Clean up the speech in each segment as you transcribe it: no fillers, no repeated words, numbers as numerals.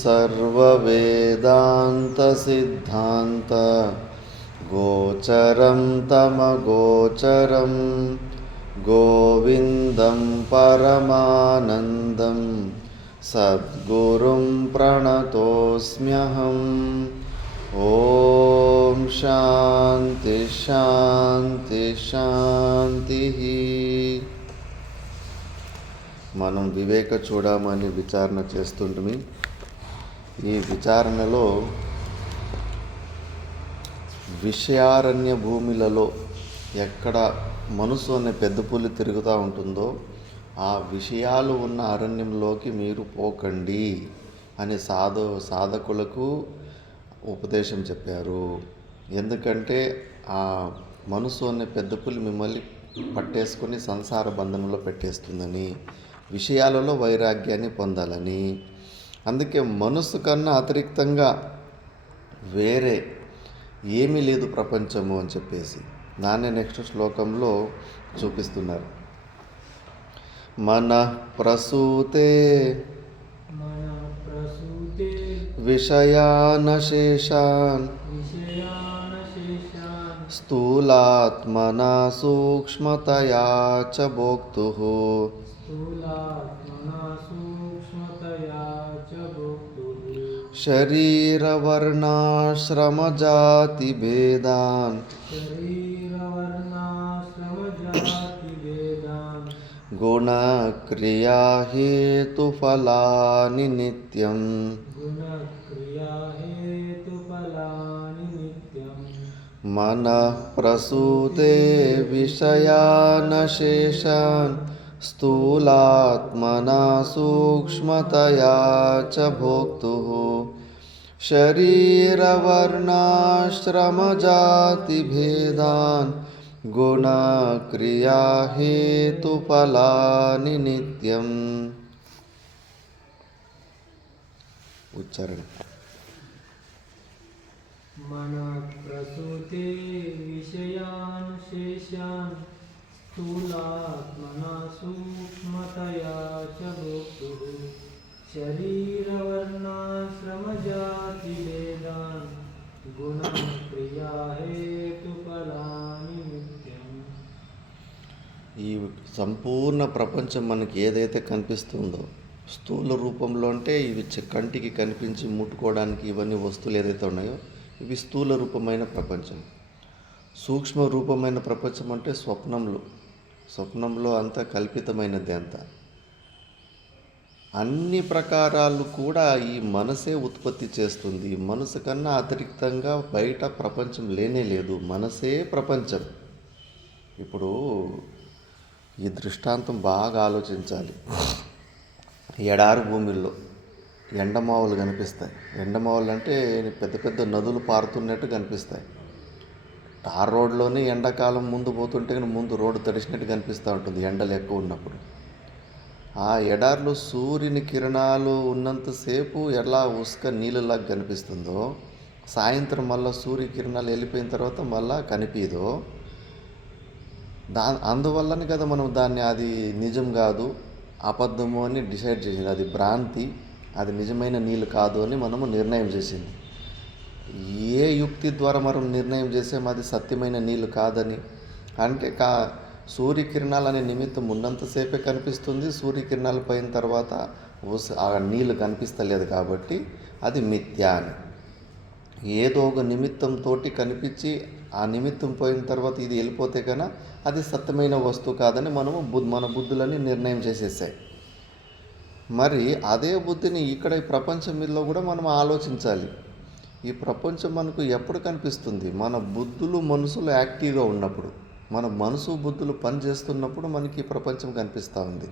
सर्ववेदान्तसिद्धान्त गोचरं तमगोचरं गोविन्दं परमानन्दं सद्गुरुं प्रणतोऽस्म्यहम्। ఓం శాంతి శాంతి శాంతి. మనం వివేక చూడమని విచారణ చేస్తుంటిమి. ఈ విచారణలో విషయారణ్య భూమిలలో ఎక్కడ మనసు అనే పెద్ద పులి తిరుగుతూ ఉంటుందో ఆ విషయాలు ఉన్న అరణ్యంలోకి మీరు పోకండి అని సాధకులకు ఉపదేశం చెప్పారు. ఎందుకంటే ఆ మనసు అనే పెద్ద పులి మిమ్మల్ని పట్టేసుకొని సంసార బంధనంలో పెట్టేస్తుందని, విషయాలలో వైరాగ్యాన్ని పొందాలని. అందుకే మనసు కన్నా అతిరిక్తంగా వేరే ఏమీ లేదు ప్రపంచము అని చెప్పేసి దాన్నే నెక్స్ట్ శ్లోకంలో చూపిస్తున్నారు. మనః ప్రసూతే విషయానశేషాన్ స్థూలాత్మనా సూక్ష్మతయా చ భోక్తుః శరీరవర్ణాశ్రమజాతిభేదాన్ గుణక్రియా హేతుఫలాని నిత్యం. మనః ప్రసూతే విషయానశేషాన్ స్థూలాత్మనా సూక్ష్మతయా చ భోక్తుః శరీరవర్ణాశ్రమజాతిభేదాన్ గుణక్రియా హేతుఫలాని నిత్యం. ఉచ్చారణ. మనః ప్రసూతే విషయాన్ శేషాన్ స్థూలాత్మనా సూక్ష్మతయా చ భోక్తుః శరీరవర్ణాశ్రమజాతిభేదాన్ గుణక్రియా హేతుఫలాని నిత్యం. ఈ సంపూర్ణ ప్రపంచం మనకి ఏదైతే కనిపిస్తుందో స్థూల రూపంలో అంటే ఇవి కంటికి కనిపించి ముట్టుకోవడానికి ఇవన్నీ వస్తువులు ఏదైతే ఉన్నాయో ఇవి స్థూల రూపమైన ప్రపంచం. సూక్ష్మ రూపమైన ప్రపంచం అంటే స్వప్నంలో అంతా కల్పితమైనది. అంతా అన్ని ప్రకారాలు కూడా ఈ మనసే ఉత్పత్తి చేస్తుంది. మనసు కన్నా అతిరిక్తంగా బయట ప్రపంచం లేనే లేదు. మనసే ప్రపంచం. ఇప్పుడు ఈ దృష్టాంతం బాగా ఆలోచించాలి. ఎడారి భూమిల్లో ఎండమావులు కనిపిస్తాయి. ఎండమావులు అంటే పెద్ద పెద్ద నదులు పారుతున్నట్టు కనిపిస్తాయి. టార్ రోడ్లోనే ఎండాకాలం ముందు పోతుంటే ముందు రోడ్డు తడిసినట్టు కనిపిస్తూ ఉంటుంది ఎండలు ఎక్కువ ఉన్నప్పుడు. ఆ ఎడారిలో సూర్యుని కిరణాలు ఉన్నంతసేపు ఎలా ఉసుక నీళ్ళలాగా కనిపిస్తుందో, సాయంత్రం మళ్ళీ సూర్యకిరణాలు వెళ్ళిపోయిన తర్వాత మళ్ళీ కనిపించదో. అందువల్లనే కదా మనం దాన్ని అది నిజం కాదు, అబద్ధము అని డిసైడ్ చేసింది. అది భ్రాంతి, అది నిజమైన నీళ్ళు కాదు అని మనము నిర్ణయం చేసింది. ఏ యుక్తి ద్వారా మనం నిర్ణయం చేసాము అది సత్యమైన నీళ్ళు కాదని? అంటే సూర్యకిరణాలు అనే నిమిత్తం ఉన్నంతసేపే కనిపిస్తుంది. సూర్యకిరణాలు పోయిన తర్వాత ఆ నీళ్ళు కనిపిస్తలేదు కాబట్టి అది మిథ్య అని. ఏదో ఒక నిమిత్తంతో కనిపించి ఆ నిమిత్తం పోయిన తర్వాత ఇది వెళ్ళిపోతే కన్నా అది సత్యమైన వస్తువు కాదని మనము మన బుద్ధులని నిర్ణయం చేసేసాయి. మరి అదే బుద్ధిని ఇక్కడ ఈ ప్రపంచం మీదలో కూడా మనం ఆలోచించాలి. ఈ ప్రపంచం మనకు ఎప్పుడు కనిపిస్తుంది? మన బుద్ధులు మనసులు యాక్టివ్గా ఉన్నప్పుడు, మన మనసు బుద్ధులు పనిచేస్తున్నప్పుడు మనకి ఈ ప్రపంచం కనిపిస్తూ ఉంది.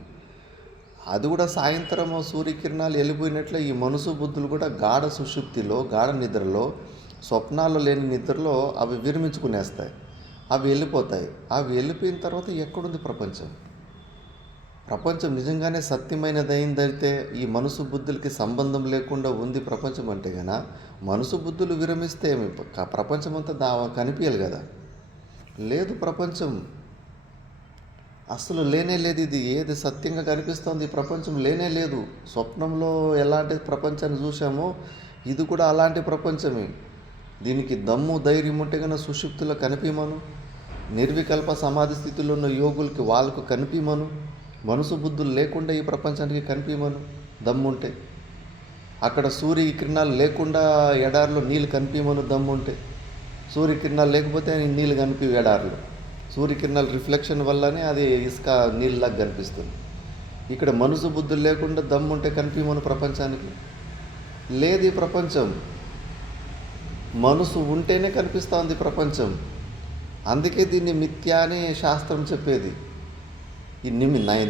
అది కూడా సాయంత్రం సూర్యకిరణాలు వెళ్ళిపోయినట్లే ఈ మనసు బుద్ధులు కూడా గాఢ సుషుప్తిలో, గాఢ నిద్రలో, స్వప్నాల్లో లేని నిద్రలో అవి విరమించుకునేస్తాయి. అవి వెళ్ళిపోతాయి. అవి వెళ్ళిపోయిన తర్వాత ఎక్కడుంది ప్రపంచం? ప్రపంచం నిజంగానే సత్యమైనదైందైతే ఈ మనసు బుద్ధులకి సంబంధం లేకుండా ఉంది ప్రపంచం అంటే కన్నా మనసు బుద్ధులు విరమిస్తే ప్రపంచం అంతా కనిపించాలి కదా. లేదు ప్రపంచం. అసలు లేనే లేదు. ఇది ఏది సత్యంగా కనిపిస్తోంది ఈ ప్రపంచం లేనే లేదు. స్వప్నంలో ఎలాంటి ప్రపంచాన్ని చూసామో ఇది కూడా అలాంటి ప్రపంచమే. దీనికి దమ్ము ధైర్యం ఉంటే కన్నా సుషుప్తిలో కనిపించమను, నిర్వికల్ప సమాధి స్థితిలో ఉన్న యోగులకి వాళ్ళకు కనిపించమను, మనసు బుద్ధులు లేకుండా ఈ ప్రపంచానికి కనిపించమను దమ్ముంటే. అక్కడ సూర్యకిరణాలు లేకుండా ఎడారిలో నీళ్ళు కనిపించమను దమ్ముంటే. సూర్యకిరణాలు లేకపోతే నీళ్ళు కనిపి ఎడారిలో సూర్యకిరణాల రిఫ్లెక్షన్ వల్లనే అది ఇసుక నీళ్ళలాగా కనిపిస్తుంది. ఇక్కడ మనసు బుద్ధులు లేకుండా దమ్ముంటే కనిపించమను ప్రపంచానికి. లేదు ఈ ప్రపంచం. మనసు ఉంటేనే కనిపిస్తోంది ప్రపంచం. అందుకే దీన్ని మిథ్యా అని శాస్త్రం చెప్పేది. ఈ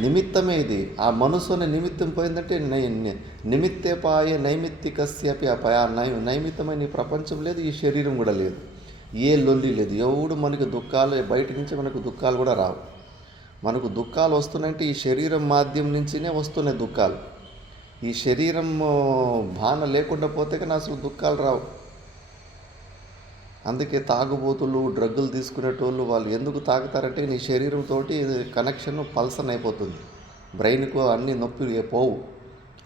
నిమిత్తమే ఇది. ఆ మనసు అనే నిమిత్తం పోయిందంటే నిమిత్తే పాయ నైమిత్తికస్యపి అపాయ. నైమిత్తమైన ఈ ప్రపంచం లేదు, ఈ శరీరం కూడా లేదు, ఏ లొల్లి లేదు. ఎవడు మనకు దుఃఖాలు బయట నుంచి మనకు దుఃఖాలు కూడా రావు. మనకు దుఃఖాలు వస్తున్నాయంటే ఈ శరీరం మాధ్యం నుంచినే వస్తున్నాయి దుఃఖాలు. ఈ శరీరం భాన లేకుండా పోతే కానీ అసలు దుఃఖాలు రావు. అందుకే తాగుబోతులు డ్రగ్గులు తీసుకునేటోళ్ళు వాళ్ళు ఎందుకు తాగుతారంటే నీ శరీరంతో కనెక్షన్ పల్సన్ అయిపోతుంది, బ్రెయిన్కు అన్ని నొప్పి పోవు.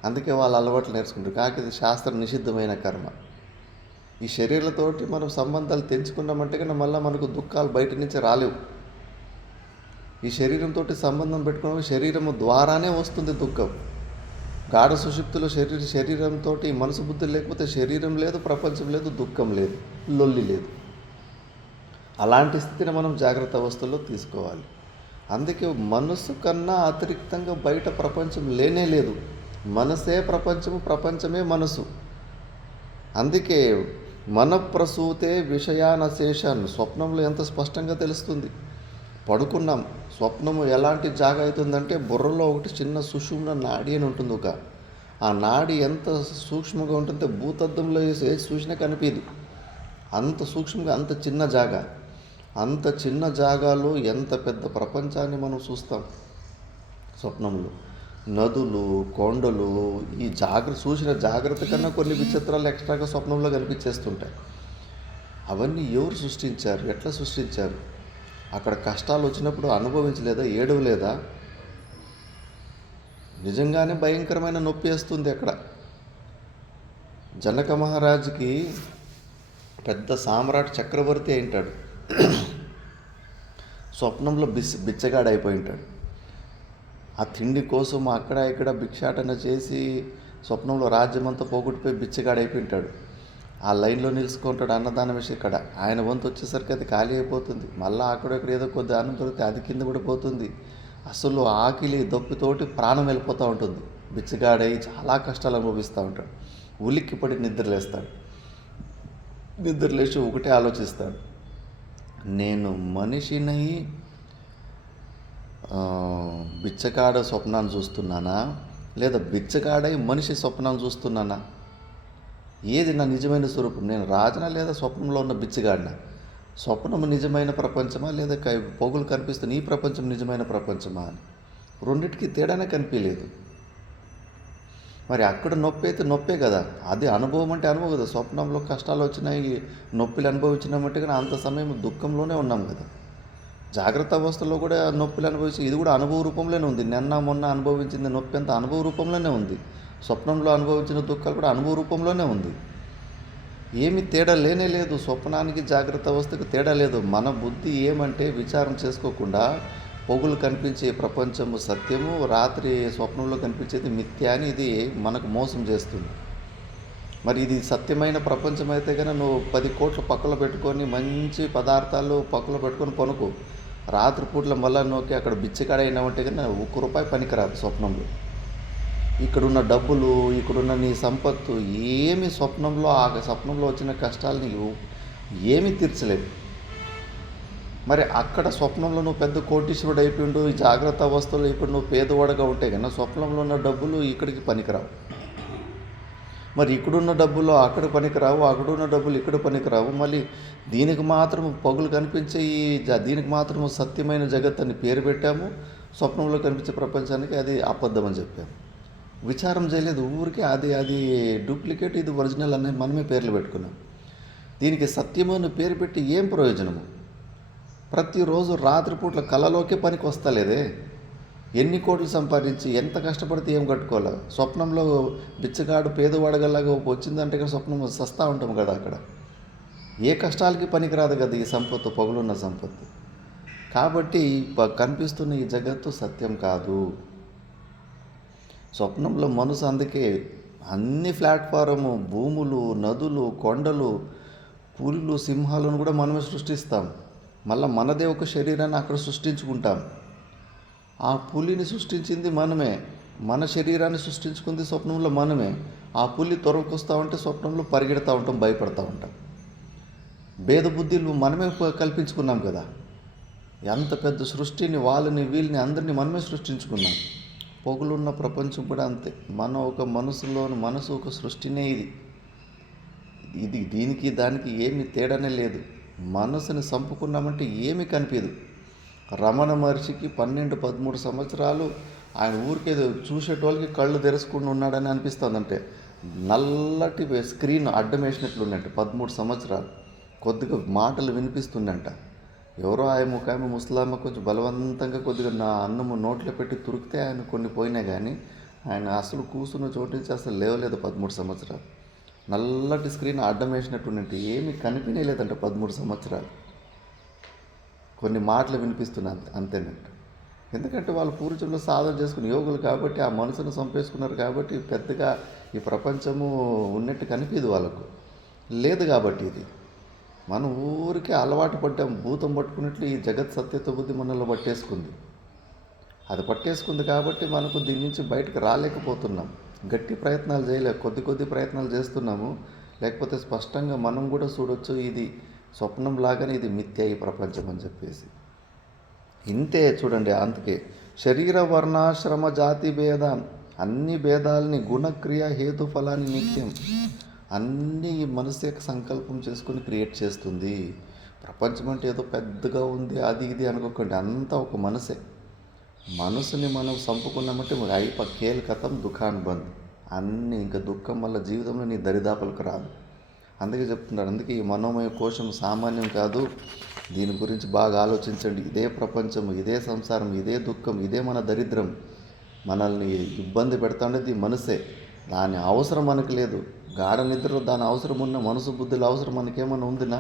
అందుకే వాళ్ళు అలవాట్లు నేర్చుకుంటారు. కాకపోతే ఇది శాస్త్ర నిషిద్ధమైన కర్మ. ఈ శరీరాలతోటి మనం సంబంధాలు తెంచుకున్నామంటే కన్నా మళ్ళీ మనకు దుఃఖాలు బయట నుంచి రాలేవు. ఈ శరీరంతో సంబంధం పెట్టుకున్న శరీరము ద్వారానే వస్తుంది దుఃఖం. గాఢ సుషుప్తిలో శరీరంతో మనసు బుద్ధి లేకపోతే శరీరం లేదు, ప్రపంచం లేదు, దుఃఖం లేదు, లొల్లి లేదు. అలాంటి స్థితిని మనం జాగ్రత్త అవస్థల్లో తీసుకోవాలి. అందుకే మనసు కన్నా అతిరిక్తంగా బయట ప్రపంచం లేనే లేదు. మనసే ప్రపంచము, ప్రపంచమే మనసు. అందుకే మన ప్రసూతే విషయానశేషాన్ని స్వప్నంలో ఎంత స్పష్టంగా తెలుస్తుంది. పడుకున్నాం, స్వప్నము ఎలాంటి జాగా అవుతుందంటే బుర్రలో ఒకటి చిన్న సుషుమ్న నాడి అని ఉంటుంది. ఆ నాడి ఎంత సూక్ష్మంగా ఉంటుందో భూతద్దంలో వేసి చూసినా కనిపించదు. అంత సూక్ష్మంగా, అంత చిన్న జాగా. అంత చిన్న జాగాలో ఎంత పెద్ద ప్రపంచాన్ని మనం చూస్తాం స్వప్నంలో. నదులు, కొండలు, ఈ చూసిన జాగ్రత్త కన్నా కొన్ని విచిత్రాలు ఎక్స్ట్రాగా స్వప్నంలో కనిపించేస్తుంటాయి. అవన్నీ ఎవరు సృష్టించారు, ఎట్లా సృష్టించారు? అక్కడ కష్టాలు వచ్చినప్పుడు అనుభవించలేదా, ఏడవలేదా? నిజంగానే భయంకరమైన నొప్పి వేస్తుంది అక్కడ. జనక మహారాజుకి పెద్ద సామ్రాట్ చక్రవర్తి అయింటాడు. స్వప్నంలో బిచ్చగాడైపోయి ఉంటాడు. ఆ తిండి కోసం అక్కడ ఇక్కడ భిక్షాటన చేసి స్వప్నంలో రాజ్యమంతా పోగొట్టిపోయి బిచ్చగాడైపోయి ఉంటాడు. ఆ లైన్లో నిలుచుకుంటాడు అన్నదానం విషయం. ఇక్కడ ఆయన వంతు వచ్చేసరికి అది ఖాళీ అయిపోతుంది. మళ్ళీ అక్కడెక్కడ ఏదో కొద్ది అన్నం దొరికితే అది కింద కూడా పోతుంది. అసలు ఆకిలి దొప్పితోటి ప్రాణం వెళ్ళిపోతూ ఉంటుంది. బిచ్చగాడై చాలా కష్టాలు అనుభవిస్తూ ఉంటాడు. ఉలిక్కిపడి నిద్రలేస్తాడు. నిద్రలేసి ఒకటే ఆలోచిస్తాడు, నేను మనిషినై బిచ్చగాడ స్వప్నాన్ని చూస్తున్నానా, లేదా బిచ్చగాడై మనిషి స్వప్నాన్ని చూస్తున్నానా? ఏది నా నిజమైన స్వరూపం? నేను రాజనా లేదా స్వప్నంలో ఉన్న బిచ్చగాడినా? స్వప్నము నిజమైన ప్రపంచమా లేదా పొగులు కనిపిస్తున్న ఈ ప్రపంచం నిజమైన ప్రపంచమా అని రెండింటికి తేడానే కనిపించలేదు. మరి అక్కడ నొప్పి అయితే నొప్పే కదా, అది అనుభవం అంటే అనుభవం కదా. స్వప్నంలో కష్టాలు వచ్చినాయి, నొప్పిలు అనుభవించినామంటే కానీ అంత సమయం దుఃఖంలోనే ఉన్నాం కదా. జాగ్రత్త అవస్థలో కూడా నొప్పిలు అనుభవించి ఇది కూడా అనుభవ రూపంలోనే ఉంది. నిన్న మొన్న అనుభవించింది నొప్పి అంతా అనుభవ రూపంలోనే ఉంది. స్వప్నంలో అనుభవించిన దుఃఖాలు కూడా అనుభవ రూపంలోనే ఉంది. ఏమి తేడా లేనే లేదు. స్వప్నానికి జాగ్రత్త అవస్థకు తేడా లేదు. మన బుద్ధి ఏమంటే విచారం చేసుకోకుండా పొగులు కనిపించే ప్రపంచము సత్యము, రాత్రి స్వప్నంలో కనిపించేది మిథ్య అని ఇది మనకు మోసం చేస్తుంది. మరి ఇది సత్యమైన ప్రపంచం అయితే కనుక నువ్వు 10 కోట్లు పక్కలో పెట్టుకొని మంచి పదార్థాలు పక్కలో పెట్టుకొని పనుకో. రాత్రిపూట్ల మళ్ళా నొక్కి అక్కడ బిచ్చకాడైనామంటే కన్నా ₹1 పనికిరాదు స్వప్నంలో. ఇక్కడున్న డబ్బులు, ఇక్కడున్న నీ సంపత్తు ఏమి స్వప్నంలో వచ్చిన కష్టాలని ఏమీ తీర్చలేవు. మరి అక్కడ స్వప్నంలో నువ్వు పెద్ద కోటీశ్వరుడు అయిపోయిండు, ఈ జాగ్రత్త అవస్థలో ఇప్పుడు నువ్వు పేదవాడుగా ఉంటే కన్నా స్వప్నంలో ఉన్న డబ్బులు ఇక్కడికి పనికిరావు. మరి ఇక్కడున్న డబ్బులు అక్కడ పనికిరావు, అక్కడున్న డబ్బులు ఇక్కడ పనికిరావు. మళ్ళీ దీనికి మాత్రం పగులు కనిపించే దీనికి మాత్రం సత్యమైన జగత్ అని పేరు పెట్టాము. స్వప్నంలో కనిపించే ప్రపంచానికి అది అబద్ధం అని చెప్పాము. విచారం చేయలేదు. ఊరికే అది డూప్లికేట్, ఇది ఒరిజినల్ అనే మనమే పేర్లు పెట్టుకున్నాం. దీనికి సత్యమైన పేరు పెట్టి ఏం ప్రయోజనము? ప్రతిరోజు రాత్రిపూట్ల కళలోకే పనికి వస్తలేదే. ఎన్ని కోట్లు సంపాదించి ఎంత కష్టపడితే ఏం కట్టుకోవాలి? స్వప్నంలో బిచ్చగాడు పేదవాడగలాగా వచ్చిందంటే ఇక్కడ స్వప్నం సస్తా ఉంటాం కదా అక్కడ. ఏ కష్టాలకి పనికిరాదు కదా ఈ సంపత్తు, పొగలున్న సంపత్తు. కాబట్టి కనిపిస్తున్న ఈ జగత్తు సత్యం కాదు. స్వప్నంలో మనసు అందుకే అన్ని ప్లాట్ఫారము, భూములు, నదులు, కొండలు, పులులు, సింహాలను కూడా మనమే సృష్టిస్తాం. మళ్ళీ మనదే ఒక శరీరాన్ని అక్కడ సృష్టించుకుంటాం. ఆ పులిని సృష్టించింది మనమే, మన శరీరాన్ని సృష్టించుకుంది స్వప్నంలో మనమే. ఆ పులి తొరకొస్తూ ఉంటే స్వప్నంలో పరిగెడతా ఉంటాం, భయపడతా ఉంటాం. భేద బుద్ధిలు మనమే కల్పించుకున్నాం కదా. ఎంత పెద్ద సృష్టిని, వాళ్ళని వీళ్ళని అందరినీ మనమే సృష్టించుకున్నాం. పొగులున్న ప్రపంచం కూడా అంతే. మన ఒక మనసు ఒక సృష్టినే ఇది దీనికి దానికి ఏమి తేడానే లేదు. మనసుని చంపుకున్నామంటే ఏమీ కనిపించదు. రమణ మహర్షికి 12-13 సంవత్సరాలు ఆయన ఊరికే చూసేటోళ్ళకి కళ్ళు తెరుచుకుని ఉన్నాడని అనిపిస్తుందంటే, నల్లటి స్క్రీన్ అడ్డం వేసినట్లుందంట. 13 సంవత్సరాలు కొద్దిగా మాటలు వినిపిస్తుందంట. ఎవరో ఆమె ముసలామె కొంచెం బలవంతంగా కొద్దిగా నా అన్నము నోట్లో పెట్టి తురికితే ఆయన కొన్ని పోయినా కానీ ఆయన అసలు కూర్చున్న చోటు నుంచి అసలు లేవలేదు 13 సంవత్సరాలు. నల్లటి స్క్రీన్ అడ్డం వేసినట్టుందంటే ఏమీ కనిపించలేదంట 13 సంవత్సరాలు. కొన్ని మాటలు వినిపిస్తున్నాయి అంతేనంట. ఎందుకంటే వాళ్ళు పూర్వజంలో సాధన చేసుకుని యోగులు కాబట్టి, ఆ మనసును చంపేసుకున్నారు కాబట్టి పెద్దగా ఈ ప్రపంచము ఉన్నట్టు కనిపించదు వాళ్ళకు. లేదు కాబట్టి ఇది మనం ఊరికే అలవాటు పడ్డాం. భూతం పట్టుకున్నట్లు ఈ జగత్ సత్యత్వ బుద్ధి మనలో పట్టేసుకుంది. అది పట్టేసుకుంది కాబట్టి మనకు దీని నుంచి బయటకు రాలేకపోతున్నాం. గట్టి ప్రయత్నాలు చేయలేక కొద్ది ప్రయత్నాలు చేస్తున్నాము. లేకపోతే స్పష్టంగా మనం కూడా చూడొచ్చు, ఇది స్వప్నం లాగానే ఇది మిథ్య ఈ ప్రపంచం అని చెప్పేసి. ఇంతే చూడండి. అందుకే శరీర వర్ణాశ్రమ జాతి భేదం, అన్ని భేదాలని గుణక్రియ హేతు ఫలాన్ని నిత్యం అన్నీ మనసే సంకల్పం చేసుకుని క్రియేట్ చేస్తుంది. ప్రపంచం అంటే ఏదో పెద్దగా ఉంది అది ఇది అనుకోకండి, అంతా ఒక మనసే. మనసుని మనం చంపుకున్నామంటే కేలు కథం దుఃఖాన్ని బంద్. అన్నీ ఇంకా దుఃఖం వల్ల జీవితంలో నీ దరిదాపులకు రాదు. అందుకే చెప్తున్నారు. అందుకే ఈ మనోమయ కోశం సామాన్యం కాదు. దీని గురించి బాగా ఆలోచించండి. ఇదే ప్రపంచం, ఇదే సంసారం, ఇదే దుఃఖం, ఇదే మన దరిద్రం. మనల్ని ఇబ్బంది పెడతా ఉండేది మనసే. దాని అవసరం మనకు లేదు. గాఢ నిద్రలో దాని అవసరం ఉన్న మనసు బుద్ధుల అవసరం మనకేమన్నా ఉందినా?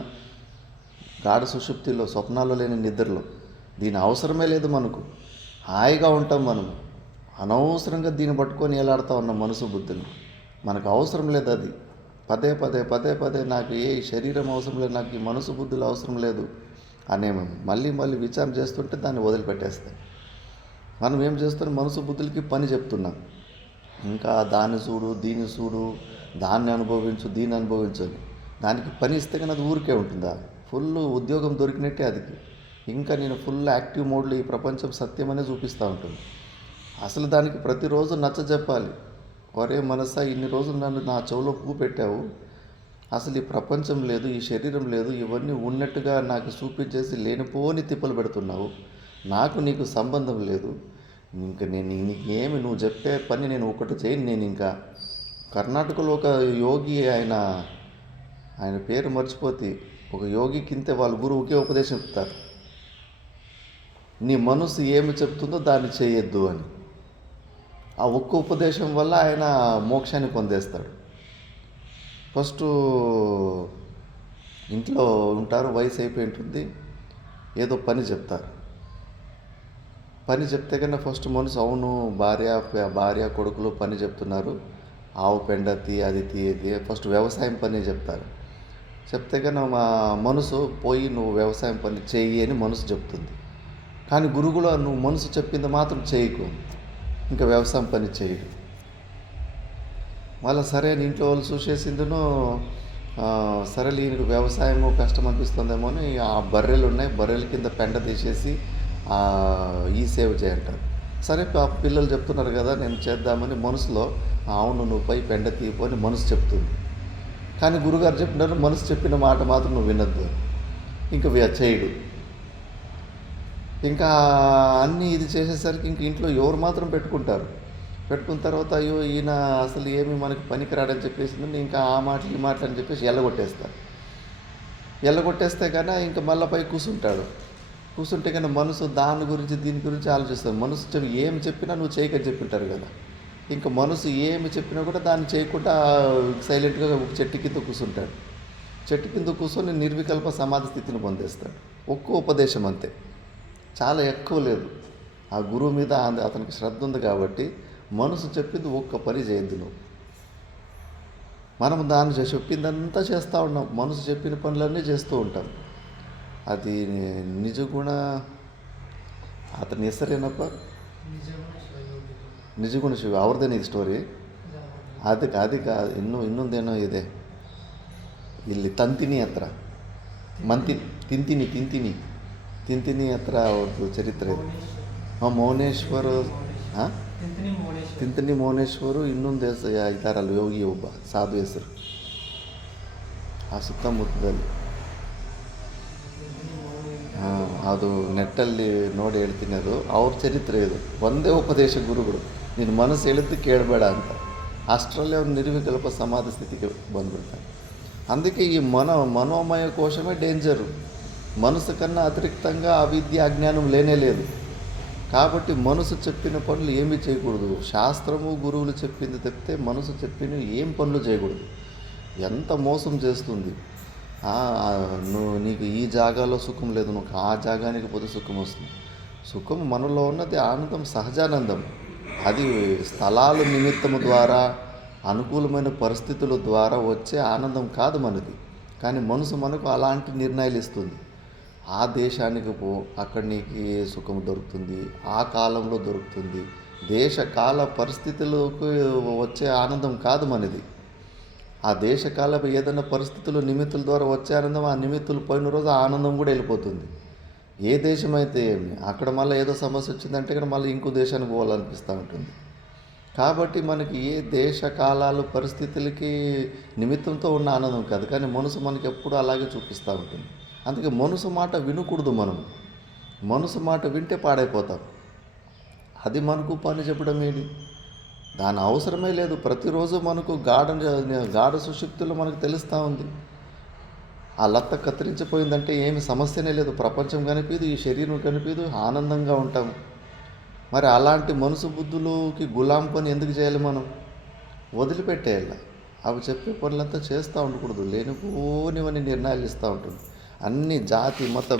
గాఢ సుషుప్తిలో, స్వప్నాల్లో లేని నిద్రలో దీని అవసరమే లేదు మనకు. హాయిగా ఉంటాం మనం. అనవసరంగా దీన్ని పట్టుకొని ఏలాడుతూ ఉన్నాం మనసు బుద్ధులు. మనకు అవసరం లేదు అది. పదే నాకు ఏ శరీరం అవసరం లేదు, నాకు ఈ మనసు బుద్ధులు అవసరం లేదు అనే మళ్ళీ విచారం చేస్తుంటే దాన్ని వదిలిపెట్టేస్తాం. మనం ఏం చేస్తున్నాం? మనసు బుద్ధులకి పని చెప్తున్నాం. ఇంకా దాన్ని చూడు, దీన్ని చూడు, దాన్ని అనుభవించు, దీన్ని అనుభవించు. దానికి పని ఇస్తే కానీ అది ఊరికే ఉంటుందా? ఫుల్ ఉద్యోగం దొరికినట్టే అదికి. ఇంకా నేను ఫుల్ యాక్టివ్ మోడ్లో ఈ ప్రపంచం సత్యమనే చూపిస్తూ ఉంటుంది. అసలు దానికి ప్రతిరోజు నచ్చ చెప్పాలి. ఒరే మనసా, ఇన్ని రోజులు నన్ను నా చెవులో పువ్వు పెట్టావు, అసలు ఈ ప్రపంచం లేదు, ఈ శరీరం లేదు, ఇవన్నీ ఉన్నట్టుగా నాకు చూపించేసి లేనిపోని తిప్పలు పెడుతున్నావు. నాకు నీకు సంబంధం లేదు. ఇంకా నేను నీకేమి నువ్వు చెప్పే పని నేను ఒకటి చేయను. నేను ఇంకా కర్ణాటకలో ఒక యోగి, ఆయన పేరు మర్చిపోతే, ఒక యోగి కింతే వాళ్ళ గురువుకే ఉపదేశం చెప్తారు. నీ మనసు ఏమి చెప్తుందో దాన్ని చేయొద్దు అని. ఆ ఒక్క ఉపదేశం వల్ల ఆయన మోక్షాన్ని పొందేస్తాడు. ఫస్ట్ ఇంట్లో ఉంటారు, వయసు అయిపోయి ఉంటుంది, ఏదో పని చెప్తారు. పని చెప్తే కన్నా ఫస్ట్ మనసు అవును భార్య కొడుకులు పని చెప్తున్నారు, ఆవు పెండ తీ, అది తీయది, ఫస్ట్ వ్యవసాయం పని చెప్తారు. చెప్తే కన్నా మా మనసు పోయి నువ్వు వ్యవసాయం పని చెయ్యి అని మనసు చెప్తుంది. కానీ గురువులో నువ్వు మనసు చెప్పింది మాత్రం చేయకు, ఇంకా వ్యవసాయం పని చేయడు. మళ్ళీ సరే అని ఇంట్లో వాళ్ళు చూసేసిందును, సరేలే ఈయనకు వ్యవసాయం కష్టం అనిపిస్తుందేమో అని ఆ బర్రెలు ఉన్నాయి, బర్రెల కింద పెండ తీసేసి ఈ సేవ చేయంటారు. సరే పిల్లలు చెప్తున్నారు కదా నేను చేద్దామని మనసులో, అవును నువ్వు పై పెండ తీయపో అని మనసు చెప్తుంది. కానీ గురుగారు చెప్పినారు మనసు చెప్పిన మాట మాత్రం నువ్వు వినద్దు, ఇంకా చేయడు. ఇంకా అన్నీ ఇది చేసేసరికి ఇంక ఇంట్లో ఎవరు మాత్రం పెట్టుకున్న తర్వాత అయ్యో ఈయన అసలు ఏమి మనకి పనికిరాడని చెప్పేసి ఇంకా ఆ మాటలు ఈ మాటలు అని చెప్పేసి ఎల్లగొట్టేస్తారు. ఎల్లగొట్టేస్తే కన్నా ఇంకా మళ్ళీ పై కూర్చుంటాడు. కూర్చుంటే కానీ మనసు దాని గురించి దీని గురించి ఆలోచిస్తుంది. మనసు ఏం చెప్పినా నువ్వు చేయకని చెప్పింటారు కదా. ఇంకా మనసు ఏమి చెప్పినా కూడా దాన్ని చేయకుండా సైలెంట్గా ఒక చెట్టు కింద కూర్చుంటాడు. చెట్టు కింద కూర్చొని నిర్వికల్ప సమాధి స్థితిని పొందేస్తాడు. ఒక్క ఉపదేశం అంతే, చాలా ఎక్కువ లేదు. ఆ గురువు మీద అతనికి శ్రద్ధ ఉంది కాబట్టి మనసు చెప్పింది ఒక్క పని చేయొద్దు నువ్వు. మనం దాన్ని చెప్పిందంతా చేస్తూ ఉన్నాం, మనసు చెప్పిన పనులన్నీ చేస్తూ ఉంటాం. అది నిజగుణ ಅತನ ಹೆಸರೇನಪ್ಪ? ನಿಜಗುಣ ಶಿವ. ಅವ್ರದ್ದೇನೆ ಈ ಸ್ಟೋರಿ. ಅದಕ್ಕೆ ಇನ್ನೊಂದೇನೋ ಇದೆ ಇಲ್ಲಿ ತಂತಿನಿ ಹತ್ರ, ತಿಂತಿನಿ ಹತ್ರ ಅವ್ರದ್ದು ಚರಿತ್ರೆ ಇದೆ. ಮೌನೇಶ್ವರ, ತಿಂತಿನಿ ಮೌನೇಶ್ವರು. ಇನ್ನೊಂದು ಹೆಸರು ಇದ್ದಾರಲ್ಲ ಯೋಗಿ ಒಬ್ಬ ಸಾಧು ಹೆಸರು, ಆ ಸುತ್ತಮುತ್ತದಲ್ಲಿ. ಅದು ನೆಟ್ಟಲ್ಲಿ ನೋಡಿ ಹೇಳ್ತೀನಿ, ಅದು ಅವ್ರ ಚರಿತ್ರೆ. ಇದು ಒಂದೇ ಉಪದೇಶ ಗುರುಗಳು, ನಿನ್ನ ಮನಸ್ಸು ಹೇಳಿದ್ದು ಕೇಳಬೇಡ ಅಂತ. ಅಷ್ಟರಲ್ಲಿ ಅವ್ರು ನಿರ್ವಿಕಲ್ಪ ಸಮಾಧಿ ಸ್ಥಿತಿಗೆ ಬಂದುಬಿಡ್ತಾರೆ. అందుకే ఈ మనోమయ కోశమే డేంజరు. మనసు కన్నా అతిరిక్తంగా అవిద్య అజ్ఞానం లేనే లేదు. కాబట్టి మనసు చెప్పిన పనులు ఏమీ చేయకూడదు. శాస్త్రము గురువులు చెప్పింది తప్పితే మనసు చెప్పిన ఏం పనులు చేయకూడదు. ఎంత మోసం చేస్తుంది. నీకు ఈ జాగాలో సుఖం లేదు, నువ్వు ఆ జాగానికి పోతే సుఖం వస్తుంది. సుఖం మనలో ఉన్నది ఆనందం, సహజానందం. అది స్థలాల నిమిత్తము ద్వారా, అనుకూలమైన పరిస్థితుల ద్వారా వచ్చే ఆనందం కాదు మనది. కానీ మనసు మనకు అలాంటి నిర్ణయాలు ఇస్తుంది. ఆ దేశానికి పో, అక్కడ నీకు సుఖం దొరుకుతుంది, ఆ కాలంలో దొరుకుతుంది. దేశకాల పరిస్థితులకు వచ్చే ఆనందం కాదు మనది. ఆ దేశకాల ఏదైనా పరిస్థితులు నిమిత్తుల ద్వారా వచ్చే ఆనందం, ఆ నిమిత్తులు పోయిన రోజు ఆ ఆనందం కూడా వెళ్ళిపోతుంది. ఏ దేశం అయితే ఏమి, అక్కడ మళ్ళీ ఏదో సమస్య వచ్చిందంటే ఇక్కడ మళ్ళీ ఇంకో దేశానికి పోవాలనిపిస్తూ ఉంటుంది. కాబట్టి మనకి ఏ దేశ కాలాలు పరిస్థితులకి నిమిత్తంతో ఉన్న ఆనందం కాదు, కానీ మనసు మనకి ఎప్పుడూ అలాగే చూపిస్తూ ఉంటుంది. అందుకే మనసు మాట వినకూడదు. మనసు మాట వింటే పాడైపోతాం. అది మనకు పని చెప్పడం ఏంటి, దాని అవసరమే లేదు. ప్రతిరోజు మనకు గాఢ సుషుప్తిలో మనకు తెలుస్తూ ఉంది. ఆ లత్త కత్తిరించిపోయిందంటే ఏమి సమస్యనే లేదు. ప్రపంచం కనిపించదు, ఈ శరీరం కనిపించదు, ఆనందంగా ఉంటాము. మరి అలాంటి మనసు బుద్ధులకి గులాం పని ఎందుకు చేయాలి? మనం వదిలిపెట్టేయాలి. అవి చెప్పే పనులంతా చేస్తూ ఉండకూడదు. లేనిపోనివన్నీ నిర్ణయాలు ఇస్తూ ఉంటుంది. అన్ని జాతి మత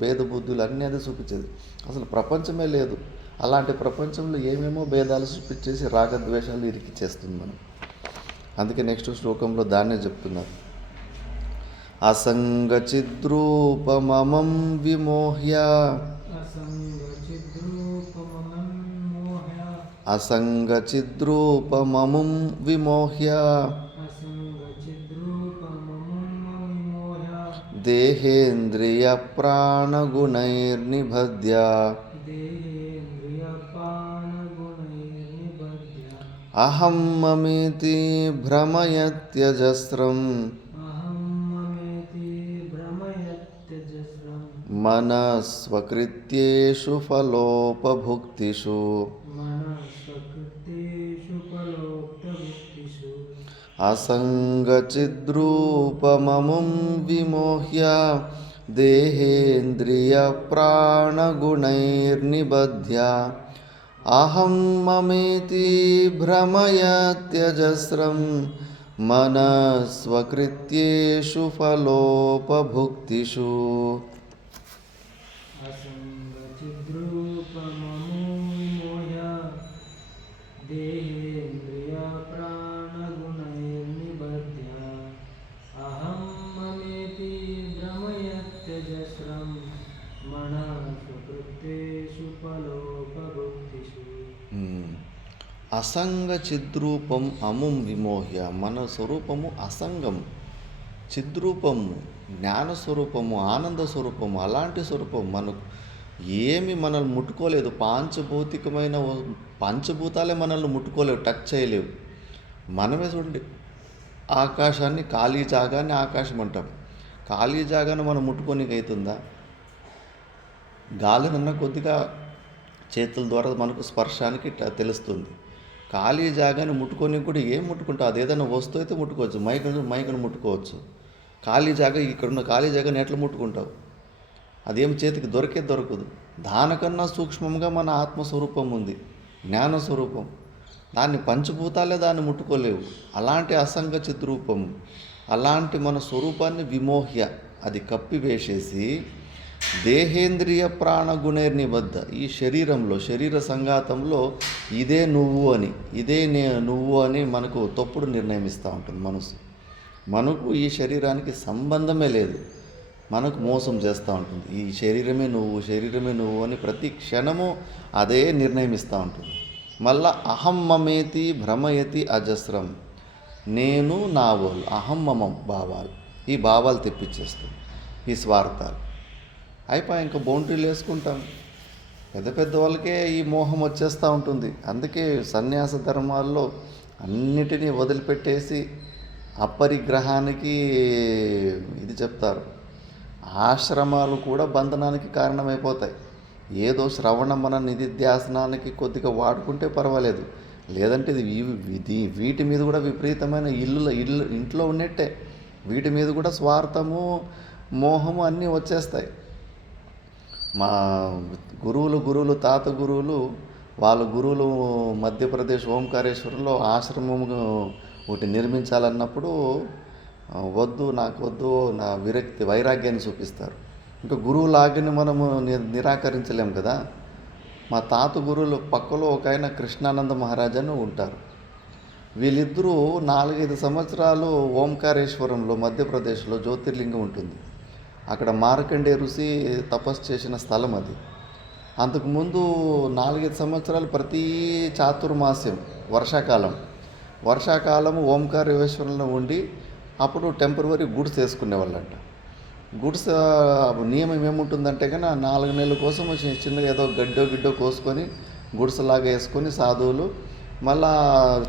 భేద బుద్ధులు అన్నీ అది చూపించేది. అసలు ప్రపంచమే లేదు. అలాంటి ప్రపంచంలో ఏమేమో భేదాలు చూపించేసి రాగద్వేషాలు ఇరికిచ్చేస్తుంది మనం. అందుకే నెక్స్ట్ శ్లోకంలో దాన్నే చెప్తున్నారు. అసంగచిద్రూపమమం విమోహ్య, అసంగచిద్రూపమమం విమోహ్య దేహేంద్రియ ప్రాణగుణైర్నిబధ్య అహం మమేతి భ్రమయత్యజస్రం మనస్వకృత్యేషు ఫలోపభుక్తిషు అసంగచిద్రూపమముం విమోహ్య దేహేంద్రియ ప్రాణగుణైర్నిబధ్య అహం మమేతి భ్రమయత్యజస్రం మనస్వకృత్యేషు ఫలోపభుక్తిషు. అసంగ చిద్రూపం అముం విమోహ్య. మన స్వరూపము అసంగం, చిద్రూపము, జ్ఞానస్వరూపము, ఆనంద స్వరూపము. అలాంటి స్వరూపం మనకు ఏమి మనల్ని ముట్టుకోలేదు. పంచభూతాలే మనల్ని ముట్టుకోలేవు, టచ్ చేయలేవు. మనమే చూడండి, ఆకాశాన్ని, ఖాళీ జాగాన్ని ఆకాశం అంటాం. ఖాళీ జాగాన్ని మనం ముట్టుకోనికి అవుతుందా? గాలినన్న కొద్దిగా చేతుల ద్వారా మనకు స్పర్శానికి తెలుస్తుంది. ఖాళీ జాగాన్ని ముట్టుకొని కూడా ఏం ముట్టుకుంటావు? అది ఏదైనా వస్తువు అయితే ముట్టుకోవచ్చు. మైకును ముట్టుకోవచ్చు. ఖాళీ జాగా, ఇక్కడున్న ఖాళీ జాగాని ఎట్లా ముట్టుకుంటావు? అదేం చేతికి దొరకదు. దానికన్నా సూక్ష్మంగా మన ఆత్మస్వరూపం ఉంది, జ్ఞానస్వరూపం. దాన్ని పంచభూతాలే దాన్ని ముట్టుకోలేవు. అలాంటి అసంగ చిద్రూపము, అలాంటి మన స్వరూపాన్ని విమోహ్య, అది కప్పివేసేసి దేహేంద్రియ ప్రాణగుణేర్ నిబద్ధ, ఈ శరీరంలో, శరీర సంఘాతంలో ఇదే నువ్వు అని, ఇదే నువ్వు అని మనకు తప్పుడు నిర్ణయం ఇస్తూ ఉంటుంది మనసు. మనకు ఈ శరీరానికి సంబంధమే లేదు, మనకు మోసం చేస్తూ ఉంటుంది. ఈ శరీరమే నువ్వు అని ప్రతి క్షణము అదే నిర్ణయం ఇస్తూ ఉంటుంది. మళ్ళా అహం మమేతి భ్రమయతి అజస్రం, నేను నా వాళ్ళు, అహం మమం భావాలు, ఈ భావాలు తెప్పించేస్తుంది, ఈ స్వార్థాలు. అయిపోయి ఇంకా బౌండరీలు వేసుకుంటాం. పెద్ద వాళ్ళకే ఈ మోహం వచ్చేస్తూ ఉంటుంది. అందుకే సన్యాస ధర్మాల్లో అన్నిటినీ వదిలిపెట్టేసి అపరిగ్రహానికి ఇది చెప్తారు. ఆశ్రమాలు కూడా బంధనానికి కారణమైపోతాయి. ఏదో శ్రవణ మన నిధిధ్యాసనానికి కొద్దిగా వాడుకుంటే పర్వాలేదు, లేదంటే వీటి మీద కూడా విపరీతమైన ఇంట్లో ఉన్నట్టే వీటి మీద కూడా స్వార్థము, మోహము అన్నీ వచ్చేస్తాయి. మా గురువులు తాత గురువులు, వాళ్ళ గురువులు మధ్యప్రదేశ్ ఓంకారేశ్వరంలో ఆశ్రమం ఒకటి నిర్మించాలన్నప్పుడు నాకు వద్దు నా వైరాగ్యాన్ని చూపిస్తారు. ఇంకా గురువులాగిని మనము నిరాకరించలేం కదా. మా తాత గురువులు పక్కలో ఒక ఆయన కృష్ణానంద మహారాజ్ అని ఉంటారు. వీళ్ళిద్దరూ 4-5 సంవత్సరాలు ఓంకారేశ్వరంలో మధ్యప్రదేశ్లో జ్యోతిర్లింగం ఉంటుంది. అక్కడ మార్కండే ఋషి తపస్సు చేసిన స్థలం అది. అంతకుముందు 4-5 సంవత్సరాలు ప్రతి చాతుర్మాస్యం వర్షాకాలం ఓంకారేశ్వరంలో ఉండి అప్పుడు టెంపరవరీ గుడ్స్ వేసుకునేవాళ్ళంట. గుడ్స్ నియమం ఏముంటుందంటే కన్నా 4 నెలల కోసం చిన్నగా ఏదో గిడ్డో కోసుకొని గుడ్స్లాగా వేసుకొని సాధువులు మళ్ళా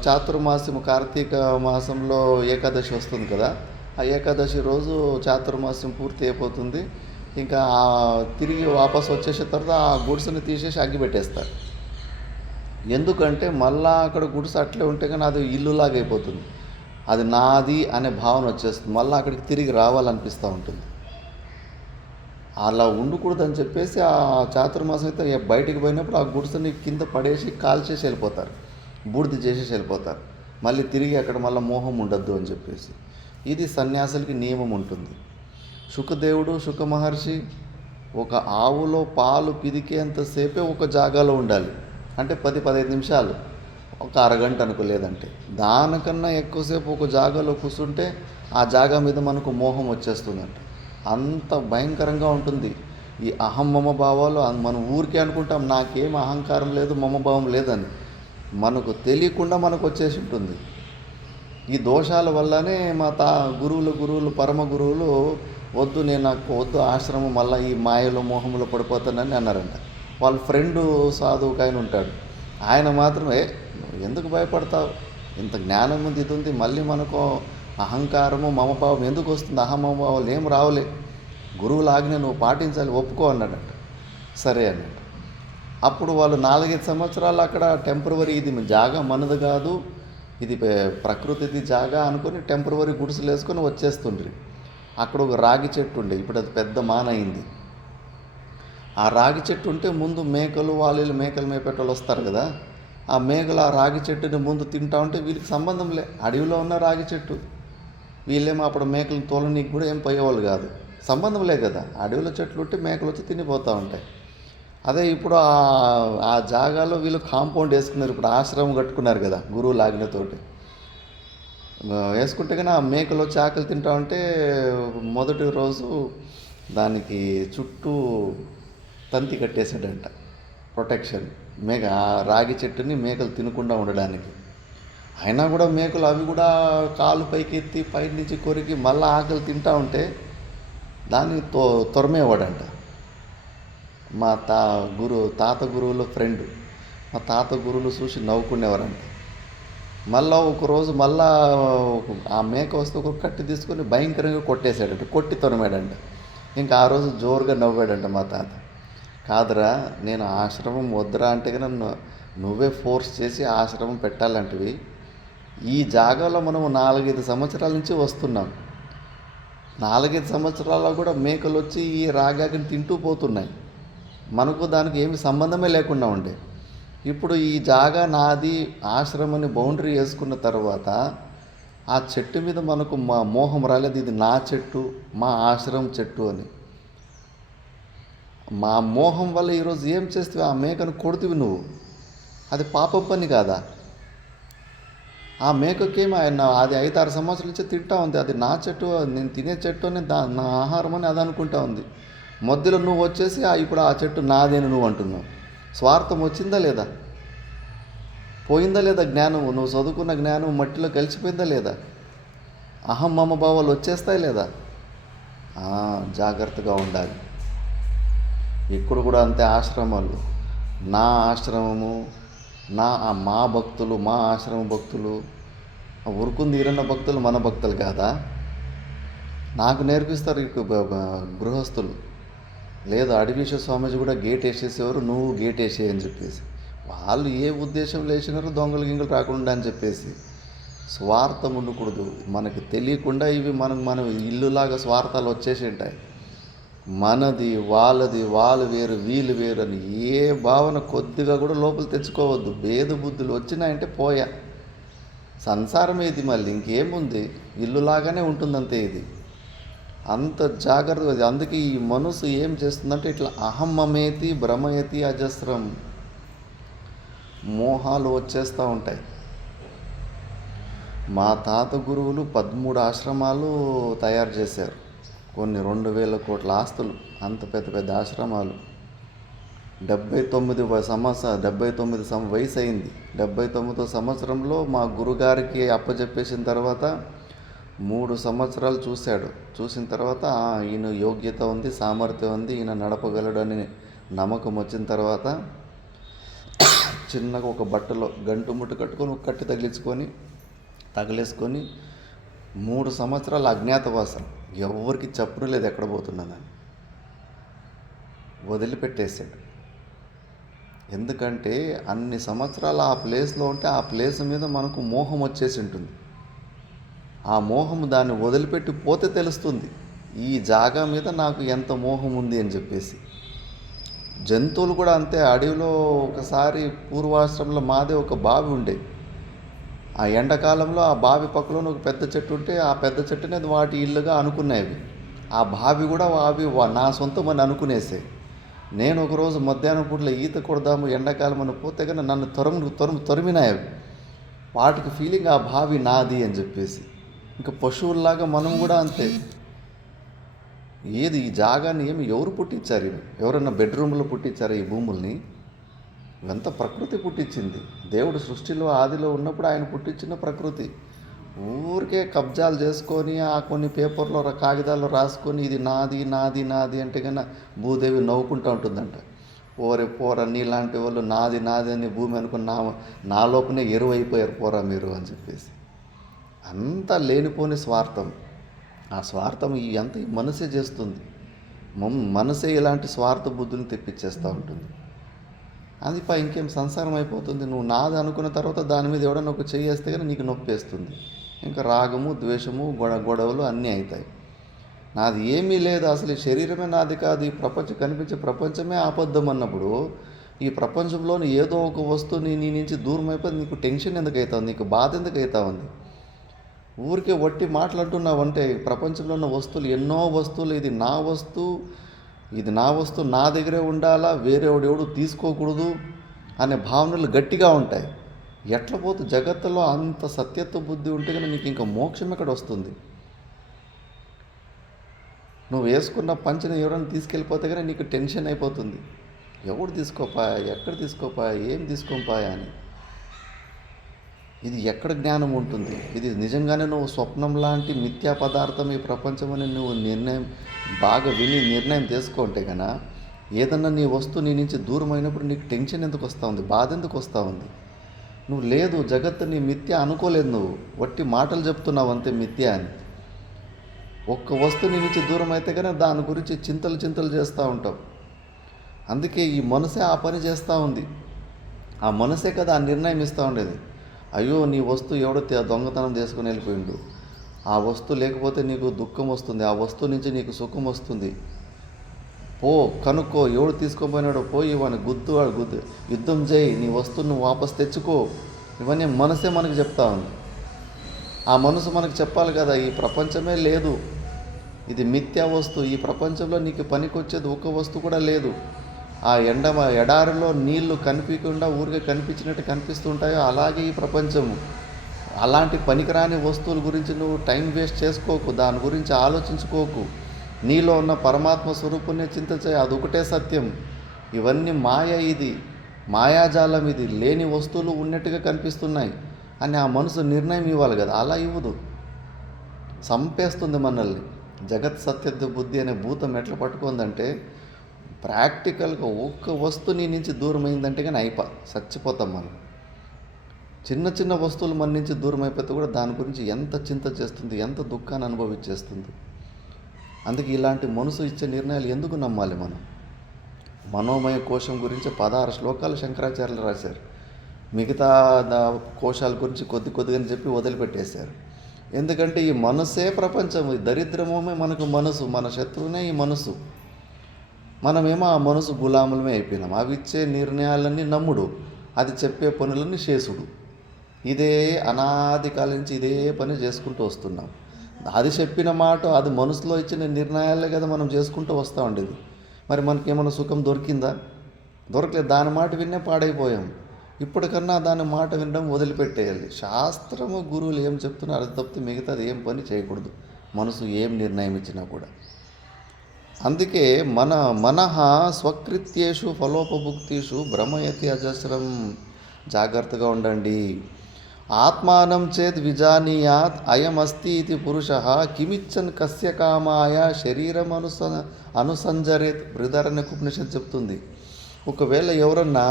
చాతుర్మాస్యం కార్తీక మాసంలో ఏకాదశి వస్తుంది కదా, ఆ ఏకాదశి రోజు చాతుర్మాస్యం పూర్తి అయిపోతుంది. ఇంకా తిరిగి వాపసు వచ్చేసిన తర్వాత ఆ గుడ్స్ని తీసేసి అగ్గిపెట్టేస్తారు. ఎందుకంటే మళ్ళా అక్కడ గుడ్స్ అట్లే ఉంటే కానీ అది ఇల్లులాగా అయిపోతుంది, అది నాది అనే భావన వచ్చేస్తుంది, మళ్ళీ అక్కడికి తిరిగి రావాలనిపిస్తూ ఉంటుంది. అలా ఉండకూడదని చెప్పేసి ఆ చాతుర్మాసం అయితే బయటికి పోయినప్పుడు ఆ గుడ్స్ని కింద పడేసి కాల్చేసి వెళ్ళిపోతారు, బూడిద చేసేసి వెళ్ళిపోతారు. మళ్ళీ తిరిగి అక్కడ మళ్ళీ మోహం ఉండద్దు అని చెప్పేసి ఇది సన్యాసులకి నియమం ఉంటుంది. శుక మహర్షి ఒక ఆవులో పాలు పిదికేంతసేపే ఒక జాగాలో ఉండాలి, అంటే 10-15 నిమిషాలు, ఒక అరగంట అనుకోలేదంటే. దానికన్నా ఎక్కువసేపు ఒక జాగాలో కూర్చుంటే ఆ జాగా మీద మనకు మోహం వచ్చేస్తుందంట. అంత భయంకరంగా ఉంటుంది ఈ అహం మమ భావాలు. మనం ఊరికే అనుకుంటాం నాకేం అహంకారం లేదు, మమభావం లేదని. మనకు తెలియకుండా మనకు వచ్చేసి ఉంటుంది. ఈ దోషాల వల్లనే మా గురువులు పరమ గురువులు నాకు వద్దు ఆశ్రమం, మళ్ళీ ఈ మాయలో మోహంలో పడిపోతానని అన్నారంట. వాళ్ళ ఫ్రెండు సాధువుకు ఆయన ఉంటాడు, ఆయన మాత్రమే ఎందుకు భయపడతావు, ఇంత జ్ఞానం ఉంది, ఇది ఉంది, మళ్ళీ మనకు అహంకారము మమభావం ఎందుకు వస్తుంది, అహమభావాలు ఏం రావులే, గురువుల ఆజ్ఞ నువ్వు పాటించాలి, ఒప్పుకో అన్నాడంట. సరే అన్నట్టు. అప్పుడు వాళ్ళు 4-5 సంవత్సరాలు అక్కడ టెంపరవరీ, ఇది జాగా మనది కాదు, ఇది ప్రకృతిది జాగా అనుకొని టెంపరవరీ గుడిసెలు వేసుకొని వచ్చేస్తుండ్రి. అక్కడ ఒక రాగి చెట్టు ఉండే, ఇప్పుడు అది పెద్ద మాన అయింది. ఆ రాగి చెట్టు ఉంటే ముందు మేకలు మేకలు మేపేటోళ్ళు వస్తారు కదా, ఆ మేకలు ఆ రాగి చెట్టుని ముందు తింటా ఉంటే వీళ్ళకి సంబంధం లే, అడవిలో ఉన్న రాగి చెట్టు, వీళ్ళేమో అప్పుడు మేకలను తోలనీకి కూడా ఏం పోయేవాళ్ళు కాదు, సంబంధం లే కదా. అడవిలో చెట్లు ఉంటే మేకలు వచ్చి తినిపోతూ ఉంటాయి. అదే ఇప్పుడు ఆ జాగాలో వీళ్ళు కాంపౌండ్ వేసుకున్నారు, ఇప్పుడు ఆశ్రమం కట్టుకున్నారు కదా గురువుల ఆజ్ఞతోటి. వేసుకుంటే కానీ ఆ మేకలు వచ్చి ఆకలి తింటా ఉంటే మొదటి రోజు దానికి చుట్టూ తంతి కట్టేసాడంట, ప్రొటెక్షన్, ఆ రాగి చెట్టుని మేకలు తినకుండా ఉండడానికి. అయినా కూడా మేకలు అవి కూడా కాలు పైకి ఎత్తి పై నుంచి కొరికి మళ్ళీ ఆకలి తింటా ఉంటే దాన్ని తొరమేవాడంట. మా తాత గురువుల ఫ్రెండ్, మా తాత గురువులు చూసి నవ్వుకునేవారంట. మళ్ళీ ఒకరోజు ఆ మేక వస్తే ఒక కట్టి తీసుకొని భయంకరంగా కొట్టేశాడంట, కొట్టి తొరమాడంట. ఇంకా ఆ రోజు జోరుగా నవ్వాడంట మా తాత. కాదురా, నేను ఆశ్రమం వద్దురా అంటే కన్నా నువ్వే ఫోర్స్ చేసి ఆశ్రమం పెట్టాలంటివి. ఈ జాగాలో మనం 4-5 సంవత్సరాల నుంచి వస్తున్నాం, 4-5 సంవత్సరాల్లో కూడా మేకలు వచ్చి ఈ రాగాకిని తింటూ పోతున్నాయి. మనకు దానికి ఏమి సంబంధమే లేకుండా ఉండే. ఇప్పుడు ఈ జాగా నాది ఆశ్రమని బౌండరీ వేసుకున్న తర్వాత ఆ చెట్టు మీద మనకు మా మోహం రాలేదు, ఇది నా చెట్టు, మా ఆశ్రమం చెట్టు అని. మా మోహం వల్ల ఈరోజు ఏం చేస్తావు? ఆ మేకను కొడుతువి నువ్వు. అది పాపం పని కాదా? ఆ మేకకేమి ఆయన అది 5-6 సంవత్సరాల నుంచి తింటా ఉంది. అది నా చెట్టు, నేను తినే చెట్టు అని నా ఆహారం అని అది అనుకుంటా ఉంది. మధ్యలో నువ్వు వచ్చేసి ఇప్పుడు ఆ చెట్టు నాదేని నువ్వు అంటున్నావు. స్వార్థం వచ్చిందా లేదా? పోయిందా లేదా జ్ఞానం? నువ్వు చదువుకున్న జ్ఞానం మట్టిలో కలిసిపోయిందా లేదా? అహం మమ భావాలు వచ్చేస్తాయి లేదా? జాగ్రత్తగా ఉండాలి. ఇక్కడ కూడా అంతే. ఆశ్రమాలు, నా ఆశ్రమము, మా భక్తులు, మా ఆశ్రమ భక్తులు, ఉరుకుంది ఈరన్న భక్తులు మన భక్తులు కాదా? నాకు నేర్పిస్తారు గృహస్థులు. లేదు, అడవీశ్వర స్వామీజీ కూడా గేట్ వేసేసేవారు, నువ్వు గేట్ వేసేయి అని చెప్పేసి. వాళ్ళు ఏ ఉద్దేశం లేచినారో దొంగలు గింగలు రాకుండా అని చెప్పేసి. స్వార్థం ఉండకూడదు. మనకి తెలియకుండా ఇవి మనం ఇల్లులాగా స్వార్థాలు వచ్చేసి ఉంటాయి. మనది వాళ్ళది, వాళ్ళు వేరు వీళ్ళు వేరు అని ఏ భావన కొద్దిగా కూడా లోపల తెచ్చుకోవద్దు. భేద బుద్ధులు వచ్చినాయంటే పోయా. సంసారం ఇది, మళ్ళీ ఇంకేముంది, ఇల్లులాగానే ఉంటుందంతే. ఇది అంత జాగ్రత్తగా. అందుకే ఈ మనసు ఏం చేస్తుందంటే ఇట్లా అహమ్మమేతి భ్రమయతి అజస్రం, మోహాలు వచ్చేస్తూ ఉంటాయి. మా తాత గురువులు 13 ఆశ్రమాలు తయారు చేశారు. కొన్ని 2,000 కోట్ల ఆస్తులు, అంత పెద్ద పెద్ద ఆశ్రమాలు. 79 వయసు అయింది. 79వ సంవత్సరంలో మా గురుగారికి అప్పచెప్పేసిన తర్వాత 3 సంవత్సరాలు చూశాడు. చూసిన తర్వాత ఈయన యోగ్యత ఉంది, సామర్థ్యం ఉంది, ఈయన నడపగలడు అని నమ్మకం వచ్చిన తర్వాత చిన్నగా ఒక బట్టలో గంటు ముట్టు కట్టుకొని ఒక కట్టి తగిలేసుకొని 3 సంవత్సరాలు అజ్ఞాతవాసం. ఎవరికి చప్పుడు లేదు ఎక్కడ పోతున్నానని వదిలిపెట్టేశాడు. ఎందుకంటే అన్ని సంవత్సరాలు ఆ ప్లేస్లో ఉంటే ఆ ప్లేస్ మీద మనకు మోహం వచ్చేసి ఉంటుంది. ఆ మోహం దాన్ని వదిలిపెట్టి పోతే తెలుస్తుంది ఈ జాగా మీద నాకు ఎంత మోహం ఉంది అని చెప్పేసి. జంతువులు కూడా అంతే. అడవిలో ఒకసారి పూర్వాశ్రమంలో మాదే ఒక బావి ఉండే. ఆ ఎండాకాలంలో ఆ బావి పక్కలో ఒక పెద్ద చెట్టు ఉంటే ఆ పెద్ద చెట్టుని అది వాటి ఇల్లుగా అనుకునేవి. ఆ బావి కూడా అవి నా సొంతం అని అనుకునేసే. నేను ఒకరోజు మధ్యాహ్నం పూటలో ఈత కొడదాము ఎండాకాలం అని పోతే కానీ నన్ను తరిమినాయి. వాటికి ఫీలింగ్ ఆ బావి నాది అని చెప్పేసి. ఇంకా పశువుల్లాగా మనం కూడా అంతే. ఏది ఈ జాగాన్ని ఎవరు పుట్టించారు? ఎవరన్నా బెడ్రూమ్లో పుట్టించారు ఈ భూముల్ని? ఇవంతా ప్రకృతి పుట్టించింది. దేవుడు సృష్టిలో ఆదిలో ఉన్నప్పుడు ఆయన పుట్టించిన ప్రకృతి. ఊరికే కబ్జాలు చేసుకొని ఆ కొన్ని పేపర్లో కాగితాల్లో రాసుకొని ఇది నాది నాది నాది అంటే కన్నా భూదేవి నవ్వుకుంటూ ఉంటుందంట. పోరా నీలాంటి వాళ్ళు నాది నాది అని భూమి అనుకుని నా లోపలనే ఎరువైపోయారు పోరా మీరు అని చెప్పేసి. అంతా లేనిపోని స్వార్థం. ఆ స్వార్థం అంతా ఈ మనసే చేస్తుంది. మనసే ఇలాంటి స్వార్థ బుద్ధుని తెప్పించేస్తూ ఉంటుంది. అది ఇంకేం సంసారం అయిపోతుంది. నువ్వు నాది అనుకున్న తర్వాత దాని మీద ఎవడన్నా ఒక చెయ్యి వేస్తే కానీ నీకు నొప్పి వేస్తుంది. ఇంకా రాగము, ద్వేషము, గొడవలు అన్నీ అవుతాయి. నాది ఏమీ లేదు, అసలు ఈ శరీరమే నాది కాదు, ఈ ప్రపంచం కనిపించే ప్రపంచమే అబద్ధం అన్నప్పుడు ఈ ప్రపంచంలోని ఏదో ఒక వస్తువు నీ నుంచి దూరం అయిపోయి నీకు టెన్షన్ ఎందుకు అవుతుంది, నీకు బాధ ఎందుకు అవుతా ఉంది? ఊరికే వట్టి మాట్లాడుతున్నావంటే ప్రపంచంలో ఉన్న వస్తువులు ఎన్నో వస్తువులు, ఇది నా వస్తువు నా దగ్గరే ఉండాలా, వేరేవాడు తీసుకోకూడదు అనే భావనలు గట్టిగా ఉంటాయి. ఎట్లా పోతే జగత్తులో అంత సత్యత్వ బుద్ధి ఉంటే కానీ నీకు ఇంకా మోక్షం ఎక్కడ వస్తుంది? నువ్వు వేసుకున్న పంచని ఎవరైనా తీసుకెళ్ళిపోతే కానీ నీకు టెన్షన్ అయిపోతుంది. ఎవడు తీసుకోపాయా, ఎక్కడ తీసుకోపాయా, ఏం తీసుకోపాయా అని. ఇది ఎక్కడ జ్ఞానం ఉంటుంది? ఇది నిజంగానే నువ్వు స్వప్నం లాంటి మిథ్యా పదార్థం ఈ ప్రపంచం అని నువ్వు బాగా నిర్ణయం తీసుకుంటే కన్నా ఏదన్నా నీ వస్తువు నీ నుంచి దూరం అయినప్పుడు నీకు టెన్షన్ ఎందుకు వస్తూ ఉంది, బాధ ఎందుకు వస్తూ ఉంది? నువ్వు లేదు జగత్తు నీ మిథ్య అనుకోలేదు, నువ్వు వట్టి మాటలు చెప్తున్నావు అంతే మిథ్య అని. ఒక్క వస్తువు నీ నుంచి దూరం అయితే కానీ దాని గురించి చింతలు చేస్తూ ఉంటావు. అందుకే ఈ మనసే ఆ పని చేస్తూ ఉంది. ఆ మనసే కదా ఆ నిర్ణయం ఇస్తూ ఉండేది. అయ్యో నీ వస్తువు ఎవడో దొంగతనం చేసుకుని వెళ్ళిపోయిండు, ఆ వస్తువు లేకపోతే నీకు దుఃఖం వస్తుంది, ఆ వస్తువు నుంచి నీకు సుఖం వస్తుంది. పో కనుక్కో, ఎవడు తీసుకుపోయినాడో పోయి వాడిని వాడు గుద్దు, యుద్ధం చేయి, నీ వస్తువును వాపస్ తెచ్చుకో. ఇవన్నీ మనసే మనకు చెప్తా ఉంది. ఆ మనసు మనకు చెప్పాలి కదా, ఈ ప్రపంచమే లేదు, ఇది మిథ్యా వస్తువు, ఈ ప్రపంచంలో నీకు పనికొచ్చేది ఒక వస్తువు కూడా లేదు. ఆ ఎడారిలో నీళ్లు కనిపించకుండా ఊరికే కనిపించినట్టు కనిపిస్తుంటాయో అలాగే ఈ ప్రపంచము. అలాంటి పనికిరాని వస్తువుల గురించి నువ్వు టైం వేస్ట్ చేసుకోకు, దాని గురించి ఆలోచించుకోకు. నీలో ఉన్న పరమాత్మ స్వరూపుణ్ణి చింత చేయి, అదొకటే సత్యం. ఇవన్నీ మాయ, ఇది మాయాజాలం, ఇది లేని వస్తువులు ఉన్నట్టుగా కనిపిస్తున్నాయి అని ఆ మనసు నిర్ణయం ఇవ్వాలి కదా. అలా ఇవ్వదు, చంపేస్తుంది మనల్ని. జగత్ సత్య బుద్ధి అనే భూతం ఎట్లా పట్టుకుందంటే, ప్రాక్టికల్గా ఒక్క వస్తువు నీ నుంచి దూరం అయిందంటే కానీ చచ్చిపోతాం మనం. చిన్న చిన్న వస్తువులు మన నుంచి దూరం అయిపోతే కూడా దాని గురించి ఎంత చింత చేస్తుంది, ఎంత దుఃఖాన్ని అనుభవించేస్తుంది. అందుకే ఇలాంటి మనసు ఇచ్చే నిర్ణయాలు ఎందుకు నమ్మాలి మనం? మనోమయ కోశం గురించి 16 శ్లోకాలు శంకరాచార్యులు రాశారు. మిగతా కోశాల గురించి కొద్దిగాని చెప్పి వదిలిపెట్టేశారు. ఎందుకంటే ఈ మనసే ప్రపంచం, ఈ దరిద్రమే మనకు మనసు, మన శత్రువునే ఈ మనసు. మనమేమో ఆ మనసు గులాములమే అయిపోయినాం. అవి ఇచ్చే నిర్ణయాలన్నీ నమ్ముడు, అది చెప్పే పనులన్నీ చేసుడు. ఇదే అనాది కాలం నుంచి ఇదే పని చేసుకుంటూ వస్తున్నాం. అది చెప్పిన మాట, అది మనసులో ఇచ్చిన నిర్ణయాలే కదా మనం చేసుకుంటూ వస్తూ ఉండేది. మరి మనకేమైనా సుఖం దొరికిందా? దొరకలేదు. దాని మాట విన్నే పాడైపోయాం. ఇప్పటికన్నా దాని మాట వినడం వదిలిపెట్టేయాలి. శాస్త్రము గురువులు ఏం చెప్తున్నారు అది తప్పితే మిగతాది ఏం పని చేయకూడదు, మనసు ఏం నిర్ణయం ఇచ్చినా కూడా. అందుకే మనః స్వకృత్యేషు ఫలోపభుక్తిషు భ్రమయతి అజస్రం. జాగ్రత్తగా ఉండండి. ఆత్మానం చేద్ విజానీయాత్ అయమస్తి ఇది పురుష కిమిచ్చన్ కస్య కామాయ శరీరం అనుసంజరేత్. బృహదారణ్యకోపనిషత్తు చెప్తుంది, ఒకవేళ ఎవరన్నా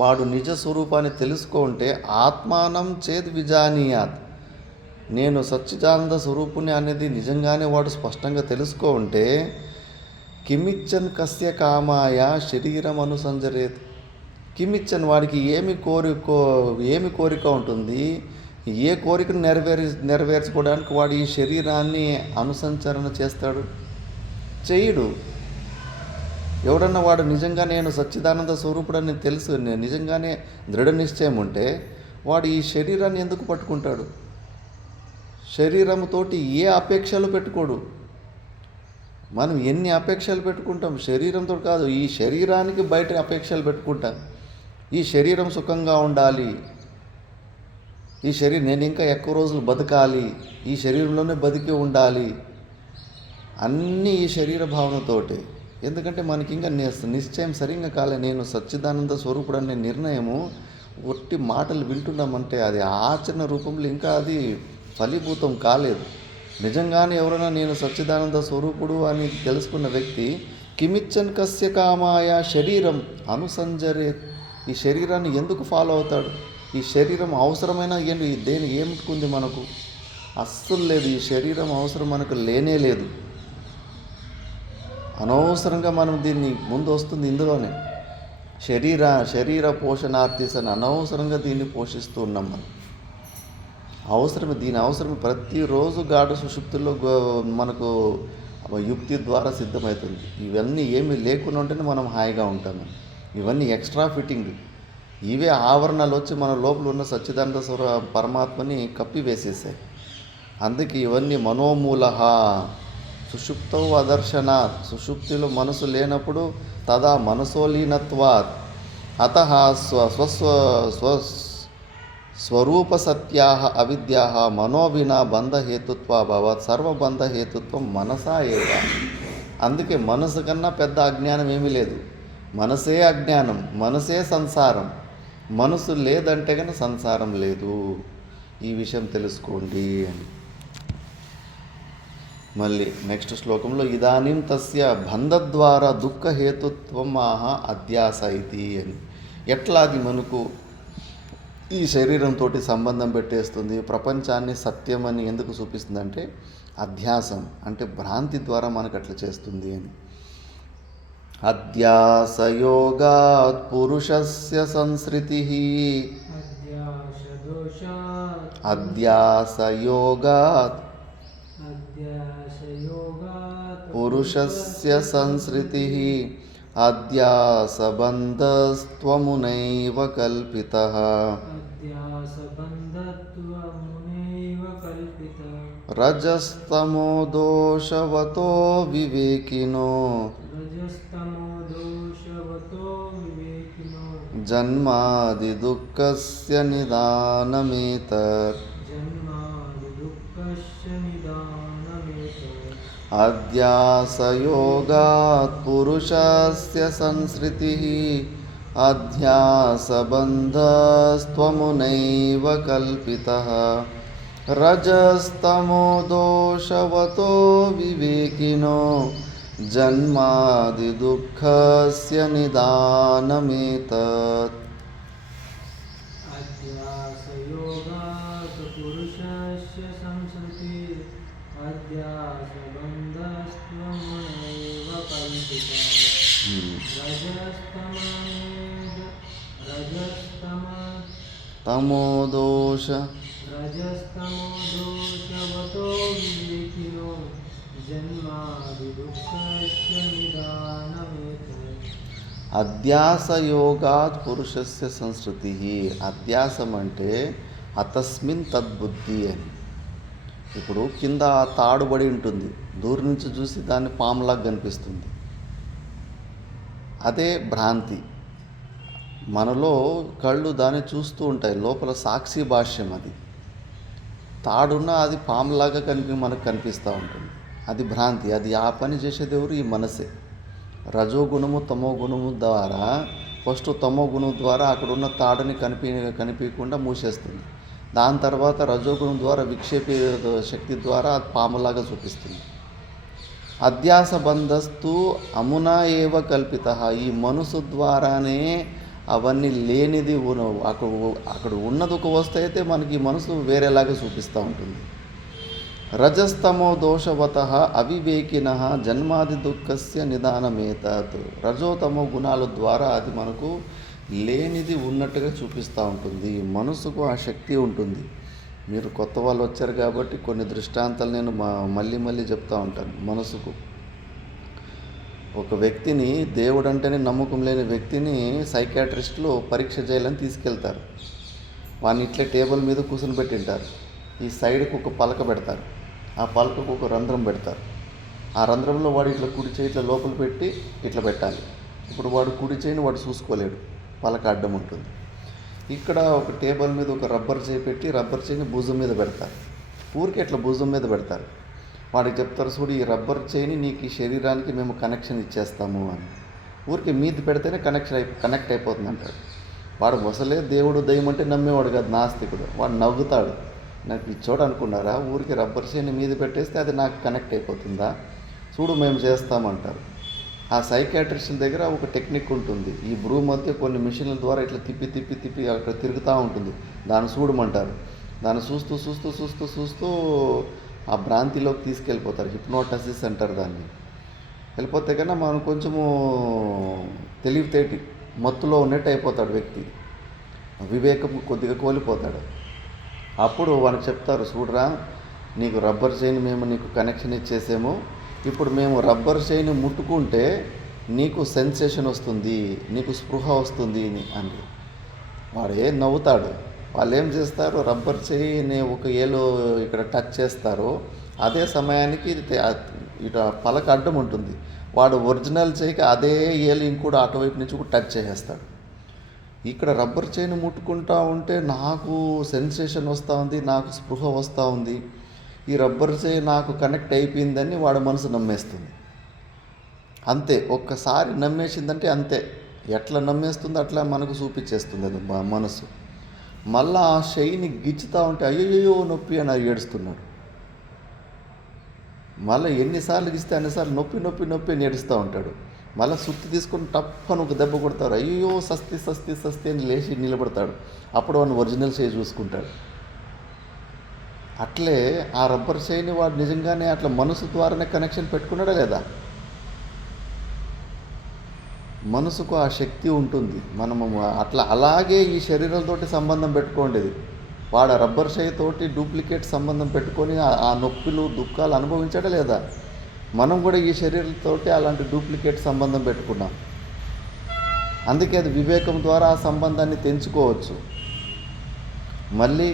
వాడు నిజ స్వరూపాన్ని తెలుసుకుంటే, ఆత్మానం చేద్ విజానీయాత్, నేను సచ్చిదానంద స్వరూపుని అనేది నిజంగానే వాడు స్పష్టంగా తెలుసుకుంటే, కిమిచ్చన్ కస్య కామాయ శరీరం అనుసంజరేత్. కిమిచ్చన్, వాడికి ఏమి కోరిక ఉంటుంది, ఏ కోరికను నెరవేర్చుకోవడానికి వాడు ఈ శరీరాన్ని అనుసంచరణ చేస్తాడు? చేయడు. ఎవడన్నా వాడు నిజంగా నేను సచ్చిదానంద స్వరూపుడని తెలుసు, నిజంగానే దృఢ నిశ్చయం ఉంటే వాడు ఈ శరీరాన్ని ఎందుకు పట్టుకుంటాడు? శరీరంతోటి ఏ అపేక్షలు పెట్టుకోడు. మనం ఎన్ని అపేక్షలు పెట్టుకుంటాం, శరీరంతో కాదు, ఈ శరీరానికి బయట అపేక్షలు పెట్టుకుంటాం. ఈ శరీరం సుఖంగా ఉండాలి, ఈ శరీరం నేను ఇంకా ఎక్కువ రోజులు బతకాలి, ఈ శరీరంలోనే బతికి ఉండాలి, అన్నీ ఈ శరీర భావనతోటి. ఎందుకంటే మనకి ఇంకా నిశ్చయం సరిగ్గా కాలే. నేను సచ్చిదానంద స్వరూపుడు అనే నిర్ణయము ఒట్టి మాటలు వింటున్నామంటే అది ఆచరణ రూపంలో ఇంకా అది ఫలీభూతం కాలేదు. నిజంగానే ఎవరైనా నేను సచ్చిదానంద స్వరూపుడు అని తెలుసుకున్న వ్యక్తి కిమిచ్చన్ కస్య కామాయ శరీరం అనుసంజరే, ఈ శరీరాన్ని ఎందుకు ఫాలో అవుతాడు? ఈ శరీరం అవసరమైన దేని ఏముంది మనకు? అస్సలు లేదు. ఈ శరీరం అవసరం మనకు లేనే లేదు. అనవసరంగా మనం దీన్ని ముందు వస్తుంది ఇందులోనే శరీర పోషణార్థిస్ అని అనవసరంగా దీన్ని పోషిస్తూ ఉన్నాం మనం. దీని అవసరం ప్రతిరోజు గాఢ సుషుప్తిలో మనకు యుక్తి ద్వారా సిద్ధమవుతుంది. ఇవన్నీ ఏమి లేకుండా ఉంటేనే మనం హాయిగా ఉంటాము. ఇవన్నీ ఎక్స్ట్రా ఫిట్టింగ్, ఇవే ఆవరణలు వచ్చి మన లోపల ఉన్న సచ్చిదానంద పరమాత్మని కప్పివేసేసాయి. అందుకే ఇవన్నీ మనోమూల సుషుప్తో అదర్శనాత్. సుషుప్తిలో మనసు లేనప్పుడు తదా మనసోలీనత్వాత్ అత స్వరూప సత్యా అవిద్యా మనోవినా బంధహేతుత్వభవత్. సర్వబంధహేతుత్వం మనసా ఏవ. అందుకే మనసు కన్నా పెద్ద అజ్ఞానం ఏమీ లేదు. మనసే అజ్ఞానం, మనసే సంసారం. మనసు లేదంటే కనుక సంసారం లేదు. ఈ విషయం తెలుసుకోండి అని. మళ్ళీ నెక్స్ట్ శ్లోకంలో ఇదానీం తస్య బంధద్వారా దుఃఖహేతుత్వం అధ్యాస ఇది అని. ఎట్లా అది మనకు ఈ శరీరంతో సంబంధం పెట్టేస్తుంది, ప్రపంచాన్ని సత్యం అని ఎందుకు చూపిస్తుందంటే అధ్యాసం అంటే భ్రాంతి ద్వారా మనకు అట్లా చేస్తుంది అని. అధ్యాసయోగాత్ పురుషస్య సంస్ృతి. అధ్యాసయోగాత్ दोषात् అధ్యాసయోగాత్ अध्यासयोगात् పురుషస్య సంసృతిః అధ్యాసబంధస్త్వమునైవ కల్పితః अध्यासबन्धत्वमुनैव कल्पितः రజస్తమో దోషవతో వివేకినో रजस्तमो दोषवतो विवेकिनो జన్మాది దుఃఖస్య నిదానమేతత్ जन्मादिदुःखस्य निदानमेतत् అధ్యాసయోగాత్ పురుషస్య సంసృతిః అధ్యాసబంధస్త్వమునైవ కల్పితః రజస్తమో దోషవతో వివేకినో జన్మాది దుఃఖస్య నిదానమేతత్ अध्यासयोगात् पुरुषस्य संसृति अध्यासबन्धस्त्वमुनैव कल्पितः रजस्तम తమోదోష रजस्तमो दोषवतो विवेकिनो जन्मादिदुःखस्य निदानमेतत् అధ్యాసయోగాత్ పురుషస్య సంస్కృతి. అధ్యాసం అంటే అతస్మిన్ తద్బుద్ధి అని. ఇప్పుడు కింద తాడుబడి ఉంటుంది, దూరం నుంచి చూసి దాన్ని పాములాగా కనిపిస్తుంది, అదే భ్రాంతి. మనలో కళ్ళు దాన్ని చూస్తూ ఉంటాయి, లోపల సాక్షి భాష్యం అది. తాడున్న అది పాములాగా మనకు కనిపిస్తూ ఉంటుంది, అది భ్రాంతి. అది ఆ పని చేసేది ఎవరు? ఈ మనసే. రజోగుణము తమో గుణము ద్వారా, ఫస్ట్ తమో గుణం ద్వారా అక్కడ ఉన్న తాడుని కనిపించకుండా మూసేస్తుంది. దాని తర్వాత రజోగుణం ద్వారా విక్షేపే శక్తి ద్వారా అది పాములాగా చూపిస్తుంది. అధ్యాస బంధస్తు అమునా ఏవ కల్పిత. ఈ మనసు ద్వారానే అవన్నీ లేనిది అక్కడ ఉన్నది ఒక వస్తువు అయితే మనకి మనసు వేరేలాగా చూపిస్తూ ఉంటుంది. రజస్తమో దోషవత అవివేకిన జన్మాది దుఃఖస్య నిదానమేతత్. రజోతమో గుణాల ద్వారా అది మనకు లేనిది ఉన్నట్టుగా చూపిస్తూ ఉంటుంది. మనసుకు ఆ శక్తి ఉంటుంది. మీరు కొత్త వాళ్ళు వచ్చారు కాబట్టి కొన్ని దృష్టాంతాలు నేను మళ్ళీ చెప్తూ ఉంటాను. మనసుకు ఒక వ్యక్తిని, దేవుడు అంటేనే నమ్మకం లేని వ్యక్తిని సైకాట్రిస్టులు పరీక్ష చేయాలని తీసుకెళ్తారు. వాడిని ఇట్లే టేబుల్ మీద కూర్చొని పెట్టింటారు. ఈ సైడ్కి ఒక పలక పెడతారు, ఆ పలకకు ఒక రంధ్రం పెడతారు. ఆ రంధ్రంలో వాడు ఇట్లా కుడి చేయి ఇట్లా లోపల పెట్టి ఇట్లా పెట్టాలి. ఇప్పుడు వాడు కుడి చేయిని వాడు చూసుకోలేడు, పలక అడ్డం ఉంటుంది. ఇక్కడ ఒక టేబుల్ మీద ఒక రబ్బర్ చేయి పెట్టి రబ్బర్ చేయిని భుజం మీద పెడతారు. ఊరికి ఇట్లా భుజం మీద పెడతారు. వాడికి చెప్తారు, చూడు ఈ రబ్బర్ చేయిని నీకు ఈ శరీరానికి మేము కనెక్షన్ ఇచ్చేస్తాము అని. ఊరికి మీది పెడితేనే కనెక్ట్ అయిపోతుంది అంటాడు. వాడు మొసలే దేవుడు దయ్యం అంటే నమ్మేవాడు కాదు, నాస్తికుడు. వాడు నవ్వుతాడు, నాకు ఇచ్చోడు అనుకున్నారా, ఊరికి రబ్బర్ చేయిని మీద పెట్టేస్తే అది నాకు కనెక్ట్ అయిపోతుందా, చూడు మేము చేస్తామంటారు. ఆ సైకాట్రిస్టుల దగ్గర ఒక టెక్నిక్ ఉంటుంది. ఈ బ్రూ మధ్య కొన్ని మిషన్ల ద్వారా ఇట్లా తిప్పి అక్కడ తిరుగుతూ ఉంటుంది. దాన్ని చూడమంటారు. దాన్ని చూస్తూ ఆ భ్రాంతిలోకి తీసుకెళ్ళిపోతారు. హిప్నోటసిస్ అంటారు దాన్ని. వెళ్ళిపోతే కన్నా మనం కొంచెము తెలివితేటి మత్తులో ఉన్నట్టు అయిపోతాడు వ్యక్తి. వివేకం కొద్దిగా కోల్పోతాడు. అప్పుడు వానికి చెప్తారు, చూడరా నీకు రబ్బర్ చైన్ మేము నీకు కనెక్షన్ ఇచ్చేసాము, ఇప్పుడు మేము రబ్బర్ చైన్ ముట్టుకుంటే నీకు సెన్సేషన్ వస్తుంది, నీకు స్పృహ వస్తుంది అని. వాడు నవ్వుతాడు. వాళ్ళు ఏం చేస్తారు, రబ్బర్ చైన్ ఒక ఏలు ఇక్కడ టచ్ చేస్తారు, అదే సమయానికి ఇటు పలక అడ్డం ఉంటుంది. వాడు ఒరిజినల్ చేయక అదే ఏలు ఇంకోటి అటువైపు నుంచి కూడా టచ్ చేసేస్తాడు. ఇక్కడ రబ్బర్ చైన్ ముట్టుకుంటా ఉంటే నాకు సెన్సేషన్ వస్తూ ఉంది, నాకు స్పృహ వస్తూ ఉంది, ఈ రబ్బర్ చైన్ నాకు కనెక్ట్ అయిపోయిందని వాడు మనసు నమ్మేస్తుంది. అంతే, ఒక్కసారి నమ్మేసిందంటే అంతే. ఎట్లా నమ్మేస్తుందో అట్లా మనకు చూపించేస్తుంది అది మనసు. మళ్ళీ ఆ షైని గిచ్చుతూ ఉంటే అయ్యో నొప్పి అని ఏడుస్తున్నాడు. మళ్ళీ ఎన్నిసార్లు గిస్తే అన్నిసార్లు నొప్పి అని ఏడుస్తూ ఉంటాడు. మళ్ళీ సుత్తి తీసుకొని టప్పని ఒక దెబ్బ కొడతారు. అయ్యో సస్తి అని లేచి నిలబడతాడు. అప్పుడు వాడిని ఒరిజినల్ షై చూసుకుంటాడు. అట్లే ఆ రబ్బర్ షైని వాడు నిజంగానే అట్లా మనసు ద్వారానే కనెక్షన్ పెట్టుకున్నాడా లేదా? మనసుకు ఆ శక్తి ఉంటుంది. మనము అలాగే ఈ శరీరాలతోటి సంబంధం పెట్టుకోండి. వాడు ఆ రబ్బర్ షై తోటి డూప్లికేట్ సంబంధం పెట్టుకొని ఆ నొప్పులు దుఃఖాలు అనుభవించాడా లేదా? మనం కూడా ఈ శరీరంతోటి అలాంటి డూప్లికేట్ సంబంధం పెట్టుకున్నాం. అందుకే అది వివేకం ద్వారా ఆ సంబంధాన్ని తెంచుకోవచ్చు. మళ్ళీ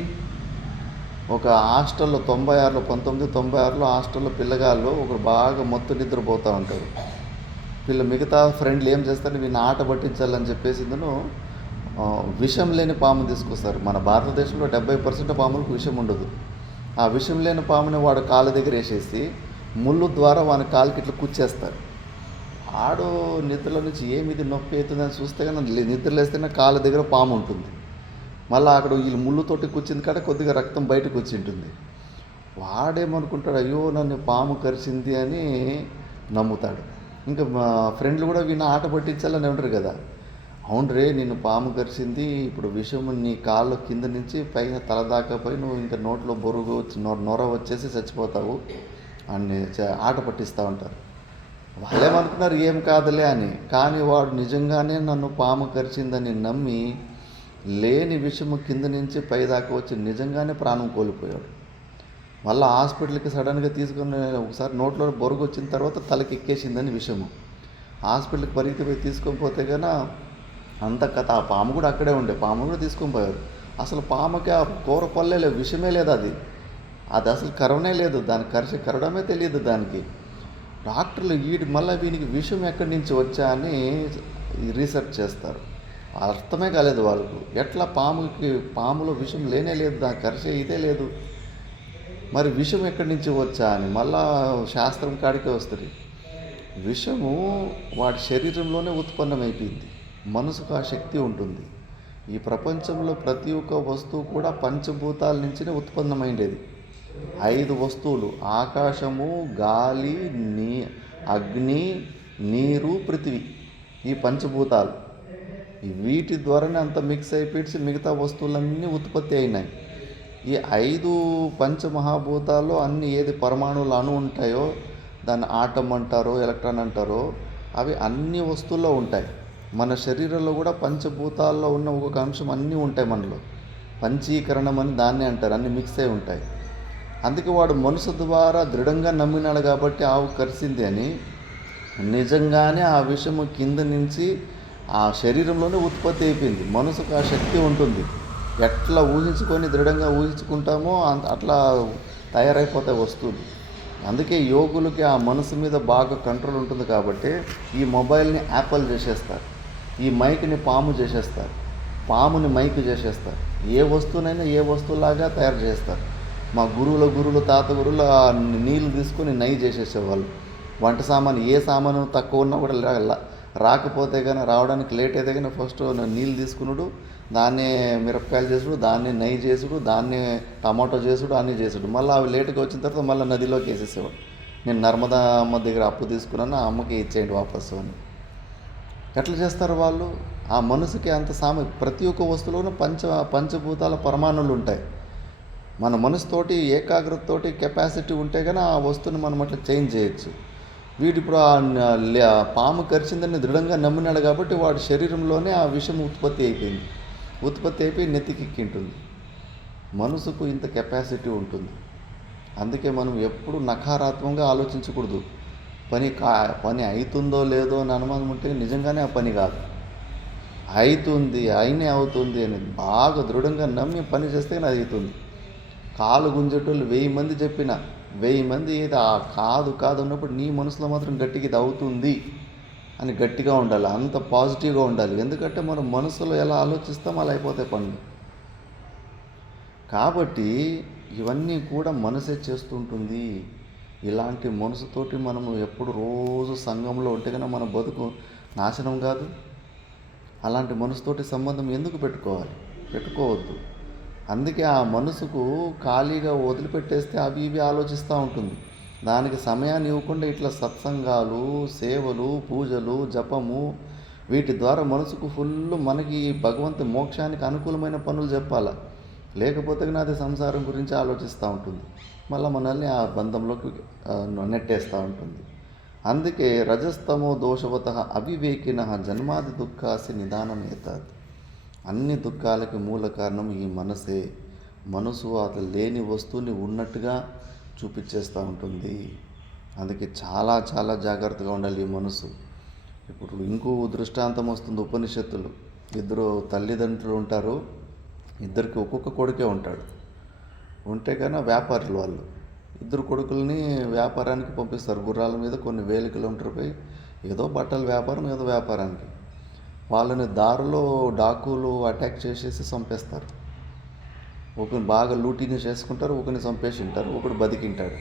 ఒక హాస్టల్లో 1996లో హాస్టల్లో పిల్లగాళ్ళు ఒకరు బాగా మొత్తం నిద్రపోతూ ఉంటారు. మిగతా ఫ్రెండ్లు ఏం చేస్తారు, వీళ్ళని ఆట పట్టించాలని చెప్పేసి విషం లేని పాము తీసుకొస్తారు. మన భారతదేశంలో 70% పాములకు విషం ఉండదు. ఆ విషం లేని పాముని వాడు కాళ్ళ దగ్గర వేసేసి ముళ్ళు ద్వారా వాని కాలుకి ఇట్లా కుచ్చేస్తారు. ఆడు నిద్రలో నుంచి ఏమిది నొప్పి అవుతుందని చూస్తే కానీ నిద్రలేస్తేనే కాళ్ళ దగ్గర పాము ఉంటుంది. మళ్ళీ అక్కడ వీళ్ళు ముళ్ళుతోటి కూర్చింది కాడ కొద్దిగా రక్తం బయటకు వచ్చి ఉంటుంది. వాడేమనుకుంటాడు, అయ్యో నన్ను పాము కరిచింది అని నమ్ముతాడు. ఇంకా మా ఫ్రెండ్లు కూడా వీళ్ళని ఆట పట్టించాలని ఉంటారు కదా, అవును రే నిన్ను పాము కరిచింది, ఇప్పుడు విషం నీ కాళ్ళ కింద నుంచి పైన తల దాకా పోయి నువ్వు ఇంకా నోట్లో బొరుగు వచ్చి నొర వచ్చేసి చచ్చిపోతావు అని ఆట పట్టిస్తూ ఉంటారు. వాళ్ళేమనుకున్నారు ఏం కాదులే అని. కానీ వాడు నిజంగానే నన్ను పాము కరిచిందని నమ్మి లేని విషము కింద నుంచి పైదాకా వచ్చి నిజంగానే ప్రాణం కోల్పోయాడు. మళ్ళీ హాస్పిటల్కి సడన్గా తీసుకుని ఒకసారి నోట్లో బొరుగు వచ్చిన తర్వాత తలకి ఎక్కేసిందని విషము. హాస్పిటల్కి పరిగెత్తిపోయి తీసుకొని పోతే కన్నా అంత కథ. ఆ పాము కూడా అక్కడే ఉండే, పాము కూడా తీసుకొని పోయారు. అసలు పాముకి ఆ కూర పల్లె లేదు, విషమే లేదు, అది అసలు కరవనే లేదు, దానికి కరవడమే తెలియదు దానికి. డాక్టర్లు మళ్ళీ వీనికి విషం ఎక్కడి నుంచి వచ్చా అని రీసెర్చ్ చేస్తారు. అర్థమే కాలేదు వాళ్ళకు. ఎట్లా పాములో విషం లేనే లేదు, దానికి కరిచే ఇదే లేదు, మరి విషం ఎక్కడి నుంచి వచ్చా అని మళ్ళా శాస్త్రం కాడికే వస్తుంది. విషము వాడి శరీరంలోనే ఉత్పన్నమైపోయింది. మనసుకు ఆ శక్తి ఉంటుంది. ఈ ప్రపంచంలో ప్రతి ఒక్క వస్తువు కూడా పంచభూతాల నుంచినే ఉత్పన్నమైండేది. 5 వస్తువులు, ఆకాశము, గాలి, అగ్ని, నీరు, పృథివీ, ఈ పంచభూతాలు. వీటి ద్వారానే అంత మిక్స్ అయిపోయి మిగతా వస్తువులన్నీ ఉత్పత్తి అయినాయి. ఈ 5 పంచమహాభూతాల్లో అన్ని ఏది పరమాణువులు అణు ఉంటాయో దాన్ని ఆటం అంటారో, ఎలక్ట్రాన్ అంటారో, అవి అన్ని వస్తువుల్లో ఉంటాయి. మన శరీరంలో కూడా పంచభూతాల్లో ఉన్న ఒక్కొక్క అంశం అన్నీ ఉంటాయి మనలో. పంచీకరణం అని దాన్నే అంటారు, అన్నీ మిక్స్ అయి ఉంటాయి. అందుకే వాడు మనసు ద్వారా దృఢంగా నమ్మినాడు కాబట్టి ఆవు కరిసింది అని. నిజంగానే ఆ విషము కింద నుంచి ఆ శరీరంలోనే ఉత్పత్తి అయిపోయింది. మనసుకు ఆ శక్తి ఉంటుంది. ఎట్లా ఊహించుకొని దృఢంగా ఊహించుకుంటామో అట్లా తయారైపోతాయి వస్తువులు. అందుకే యోగులకి ఆ మనసు మీద బాగా కంట్రోల్ ఉంటుంది కాబట్టి ఈ మొబైల్ని యాపిల్ చేసేస్తారు, ఈ మైక్ని పాము చేసేస్తారు, పాముని మైక్ చేసేస్తారు. ఏ వస్తువునైనా ఏ వస్తువులాగా తయారు చేస్తారు. మా గురువులు తాత గురువులు నీళ్ళు తీసుకొని నెయ్యి చేసేసేవాళ్ళు. వంట సామాను ఏ సామాను తక్కువ ఉన్నా కూడా రాకపోతే కానీ రావడానికి లేట్ అయితే కానీ ఫస్ట్ నీళ్ళు తీసుకున్నాడు, దాన్నే మిరపకాయలు చేసుడు, దాన్ని నెయ్యి చేసుడు, దాన్ని టమాటో చేసుడు, అన్నీ చేసుడు. మళ్ళీ అవి లేటుగా వచ్చిన తర్వాత మళ్ళీ నదిలోకి వేసేసేవాడు. నేను నర్మదా అమ్మ దగ్గర అప్పు తీసుకున్నాను, ఆ అమ్మకి ఇచ్చేయండి వాపసు అని. ఎట్లా చేస్తారు వాళ్ళు? ఆ మనసుకి అంత ప్రతి ఒక్క వస్తువులోనూ పంచభూతాల పరమాణువులు ఉంటాయి. మన మనసుతోటి ఏకాగ్రతతోటి కెపాసిటీ ఉంటే కానీ ఆ వస్తువుని మనం అట్లా చేంజ్ చేయొచ్చు. వీడు ఇప్పుడు ఆ పాము కరిచిందని దృఢంగా నమ్మినాడు కాబట్టి వాడి శరీరంలోనే ఆ విషం ఉత్పత్తి అయిపోయి నెత్తికెక్కింటుంది. మనసుకు ఇంత కెపాసిటీ ఉంటుంది. అందుకే మనం ఎప్పుడు నకారాత్మకంగా ఆలోచించకూడదు. పని అవుతుందో లేదో అని అనుమానం ఉంటే నిజంగానే ఆ పని కాదు, అవుతుంది అని బాగా దృఢంగా నమ్మి పని చేస్తే అది అవుతుంది. కాలు గుంజేటోళ్ళు 1000 మంది చెప్పిన 1000 మంది ఏది కాదు అన్నప్పుడు నీ మనసులో మాత్రం గట్టిగా ఇది అవుతుంది అని గట్టిగా ఉండాలి, అంత పాజిటివ్గా ఉండాలి. ఎందుకంటే మనం మనసులో ఎలా ఆలోచిస్తామో అలా అయిపోతాయి పనులు. కాబట్టి ఇవన్నీ కూడా మనసే చేస్తుంటుంది. ఇలాంటి మనసుతోటి మనము ఎప్పుడు రోజు సంఘంలో ఉంటే కన్నా మన బతుకు నాశనం కాదు. అలాంటి మనసుతోటి సంబంధం ఎందుకు పెట్టుకోవద్దు. అందుకే ఆ మనసుకు ఖాళీగా వదిలిపెట్టేస్తే అవి ఇవి ఆలోచిస్తూ ఉంటుంది. దానికి సమయాన్ని ఇవ్వకుండా ఇట్లా సత్సంగాలు, సేవలు, పూజలు, జపము, వీటి ద్వారా మనసుకు మనకి భగవంతు మోక్షానికి అనుకూలమైన పనులు చెప్పాలా. లేకపోతే అది సంసారం గురించి ఆలోచిస్తూ ఉంటుంది, మళ్ళీ మనల్ని ఆ బంధంలోకి నెట్టేస్తూ ఉంటుంది. అందుకే రజస్తమో దోషవత అవివేకిన జన్మాది దుఃఖాసి నిదానమేతాది. అన్ని దుఃఖాలకి మూల కారణం ఈ మనసే. మనసు అది లేని వస్తువుని ఉన్నట్టుగా చూపించేస్తూ ఉంటుంది. అందుకే చాలా చాలా జాగ్రత్తగా ఉండాలి ఈ మనసు. ఇప్పుడు ఇంకో దృష్టాంతం వస్తుంది ఉపనిషత్తులు. ఇద్దరు తల్లిదండ్రులు ఉంటారు, ఇద్దరికి ఒక్కొక్క కొడుకే ఉంటాడు. ఉంటే కన్నా వ్యాపారులు వాళ్ళు. ఇద్దరు కొడుకుల్ని వ్యాపారానికి పంపిస్తారు. గుర్రాల మీద కొన్ని వేల కిలోమీటర్ పోయి ఏదో బట్టల వ్యాపారం ఏదో వ్యాపారానికి. వాళ్ళని దారిలో డాకులు అటాక్ చేసేసి చంపేస్తారు. ఒకరిని బాగా లూటీని చేసుకుంటారు, ఒకరిని చంపేసి ఉంటారు, ఒకడు బతికింటాడు.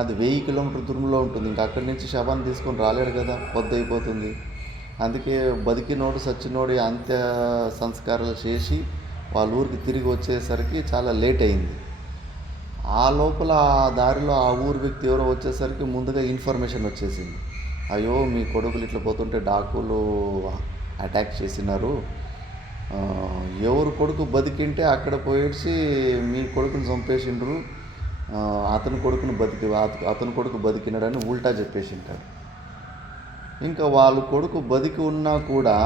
అది 1000 కిలోమీటర్ దూరంలో ఉంటుంది. ఇంకా అక్కడి నుంచి శవాన్ని తీసుకొని రాలేడు కదా, పొద్దు అయిపోతుంది. అందుకే బతికినోడు సచ్చినోడి అంత్య సంస్కారాలు చేసి వాళ్ళ ఊరికి తిరిగి వచ్చేసరికి చాలా లేట్ అయింది. ఆ లోపల ఆ దారిలో ఆ ఊరు వ్యక్తి ఎవరో వచ్చేసరికి ముందుగా ఇన్ఫర్మేషన్ వచ్చేసింది. అయ్యో మీ కొడుకులు ఇట్లా పోతుంటే డాకులు అటాక్ చేసినారు, ఎవరు కొడుకు బతికింటే అక్కడ పోయేసి మీ కొడుకుని చంపేసిండ్రు, అతని కొడుకు బతికినాడని ఉల్టా చెప్పేసింటాడు. ఇంకా వాళ్ళ కొడుకు బతికి ఉన్నా కూడా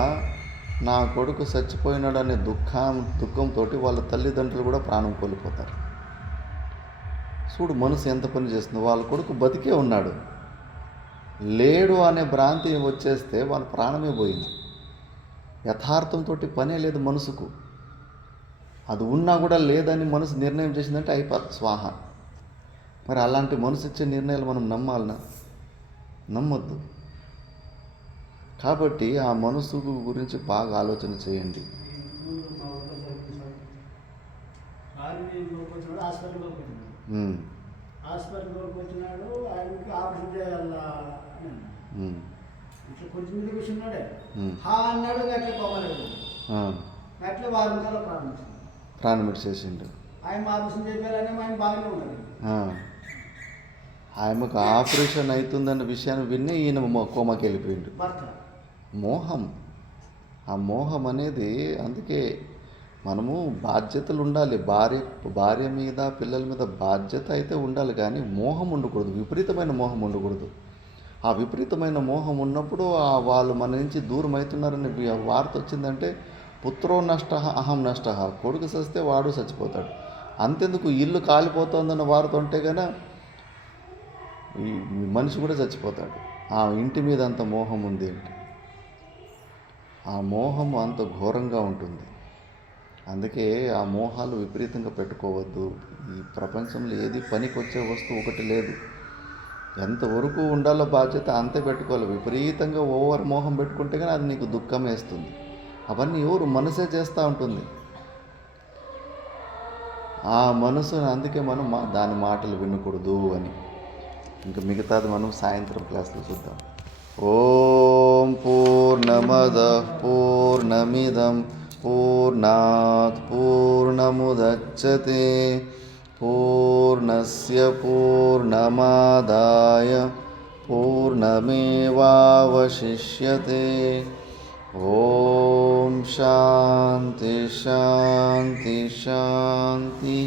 నా కొడుకు చచ్చిపోయినాడనే దుఃఖంతో వాళ్ళ తల్లిదండ్రులు కూడా ప్రాణం కోల్పోతారు. చూడు మనసు ఎంత పని చేస్తుందో. వాళ్ళ కొడుకు బతికే ఉన్నాడు, లేడు అనే భ్రాంతి వచ్చేస్తే వాళ్ళ ప్రాణమే పోయింది. యథార్థంతో పనే లేదు మనసుకు. అది ఉన్నా కూడా లేదని మనసు నిర్ణయం చేసిందంటే అయిపోతుంది స్వాహ. మరి అలాంటి మనసు ఇచ్చే నిర్ణయాలు మనం నమ్మాలనా? నమ్మొద్దు. కాబట్టి ఆ మనసు గురించి బాగా ఆలోచన చేయండి. హాస్పిటల్కి వచ్చినాడు, ఆయనకి ఆపరేషన్ చేయాలా ఇట్లా కొంచెం మీద కూర్చున్నాడే అన్నాడు, అట్లే పోమలేదు, అట్లే వారం కాలం ప్రాణం ఇచ్చేసిండు. ఆయన ఆపరేషన్ చేయాలని ఆయన బాగానే ఉన్నది. ఆయనకు ఆపరేషన్ అవుతుందన్న విషయాన్ని విని ఈయన కోమాకి వెళ్ళిపోయిండు. భర్త మోహం. ఆ మోహం అనేది, అందుకే మనము బాధ్యతలు ఉండాలి. భార్య మీద పిల్లల మీద బాధ్యత అయితే ఉండాలి, కానీ మోహం ఉండకూడదు, విపరీతమైన మోహం ఉండకూడదు. ఆ విపరీతమైన మోహం ఉన్నప్పుడు వాళ్ళు మన నుంచి దూరం అవుతున్నారని వార్త వచ్చిందంటే పుత్రో నష్ట అహం నష్ట, కొడుకు చస్తే వాడు చచ్చిపోతాడు. అంతెందుకు ఇల్లు కాలిపోతుందన్న వార్త ఉంటే కనుక ఈ మనిషి కూడా చచ్చిపోతాడు. ఆ ఇంటి మీద అంత మోహం ఉంది అంటే ఆ మోహం అంత ఘోరంగా ఉంటుంది. అందుకే ఆ మోహాలు విపరీతంగా పెట్టుకోవద్దు. ఈ ప్రపంచంలో ఏది పనికి వచ్చే వస్తువు ఒకటి లేదు. ఎంతవరకు ఉండాలో బాధ్యత అంతే పెట్టుకోవాలి. విపరీతంగా ఓవర్ మోహం పెట్టుకుంటే కానీ అది నీకు దుఃఖం వేస్తుంది. అవన్నీ ఎవరు మనసే చేస్తూ ఉంటుంది. ఆ మనసుని అందుకే మనం దాని మాటలు వినకూడదు అని. ఇంకా మిగతాది మనం సాయంత్రం క్లాస్లో చూద్దాం. ఓం పూర్ణమదః పూర్ణమిదం పూర్ణాత్ పూర్ణముదచ్యతే పూర్ణస్య పూర్ణమాదాయ పూర్ణమేవావశిష్యతే. ఓం శాంతి శాంతి శాంతి.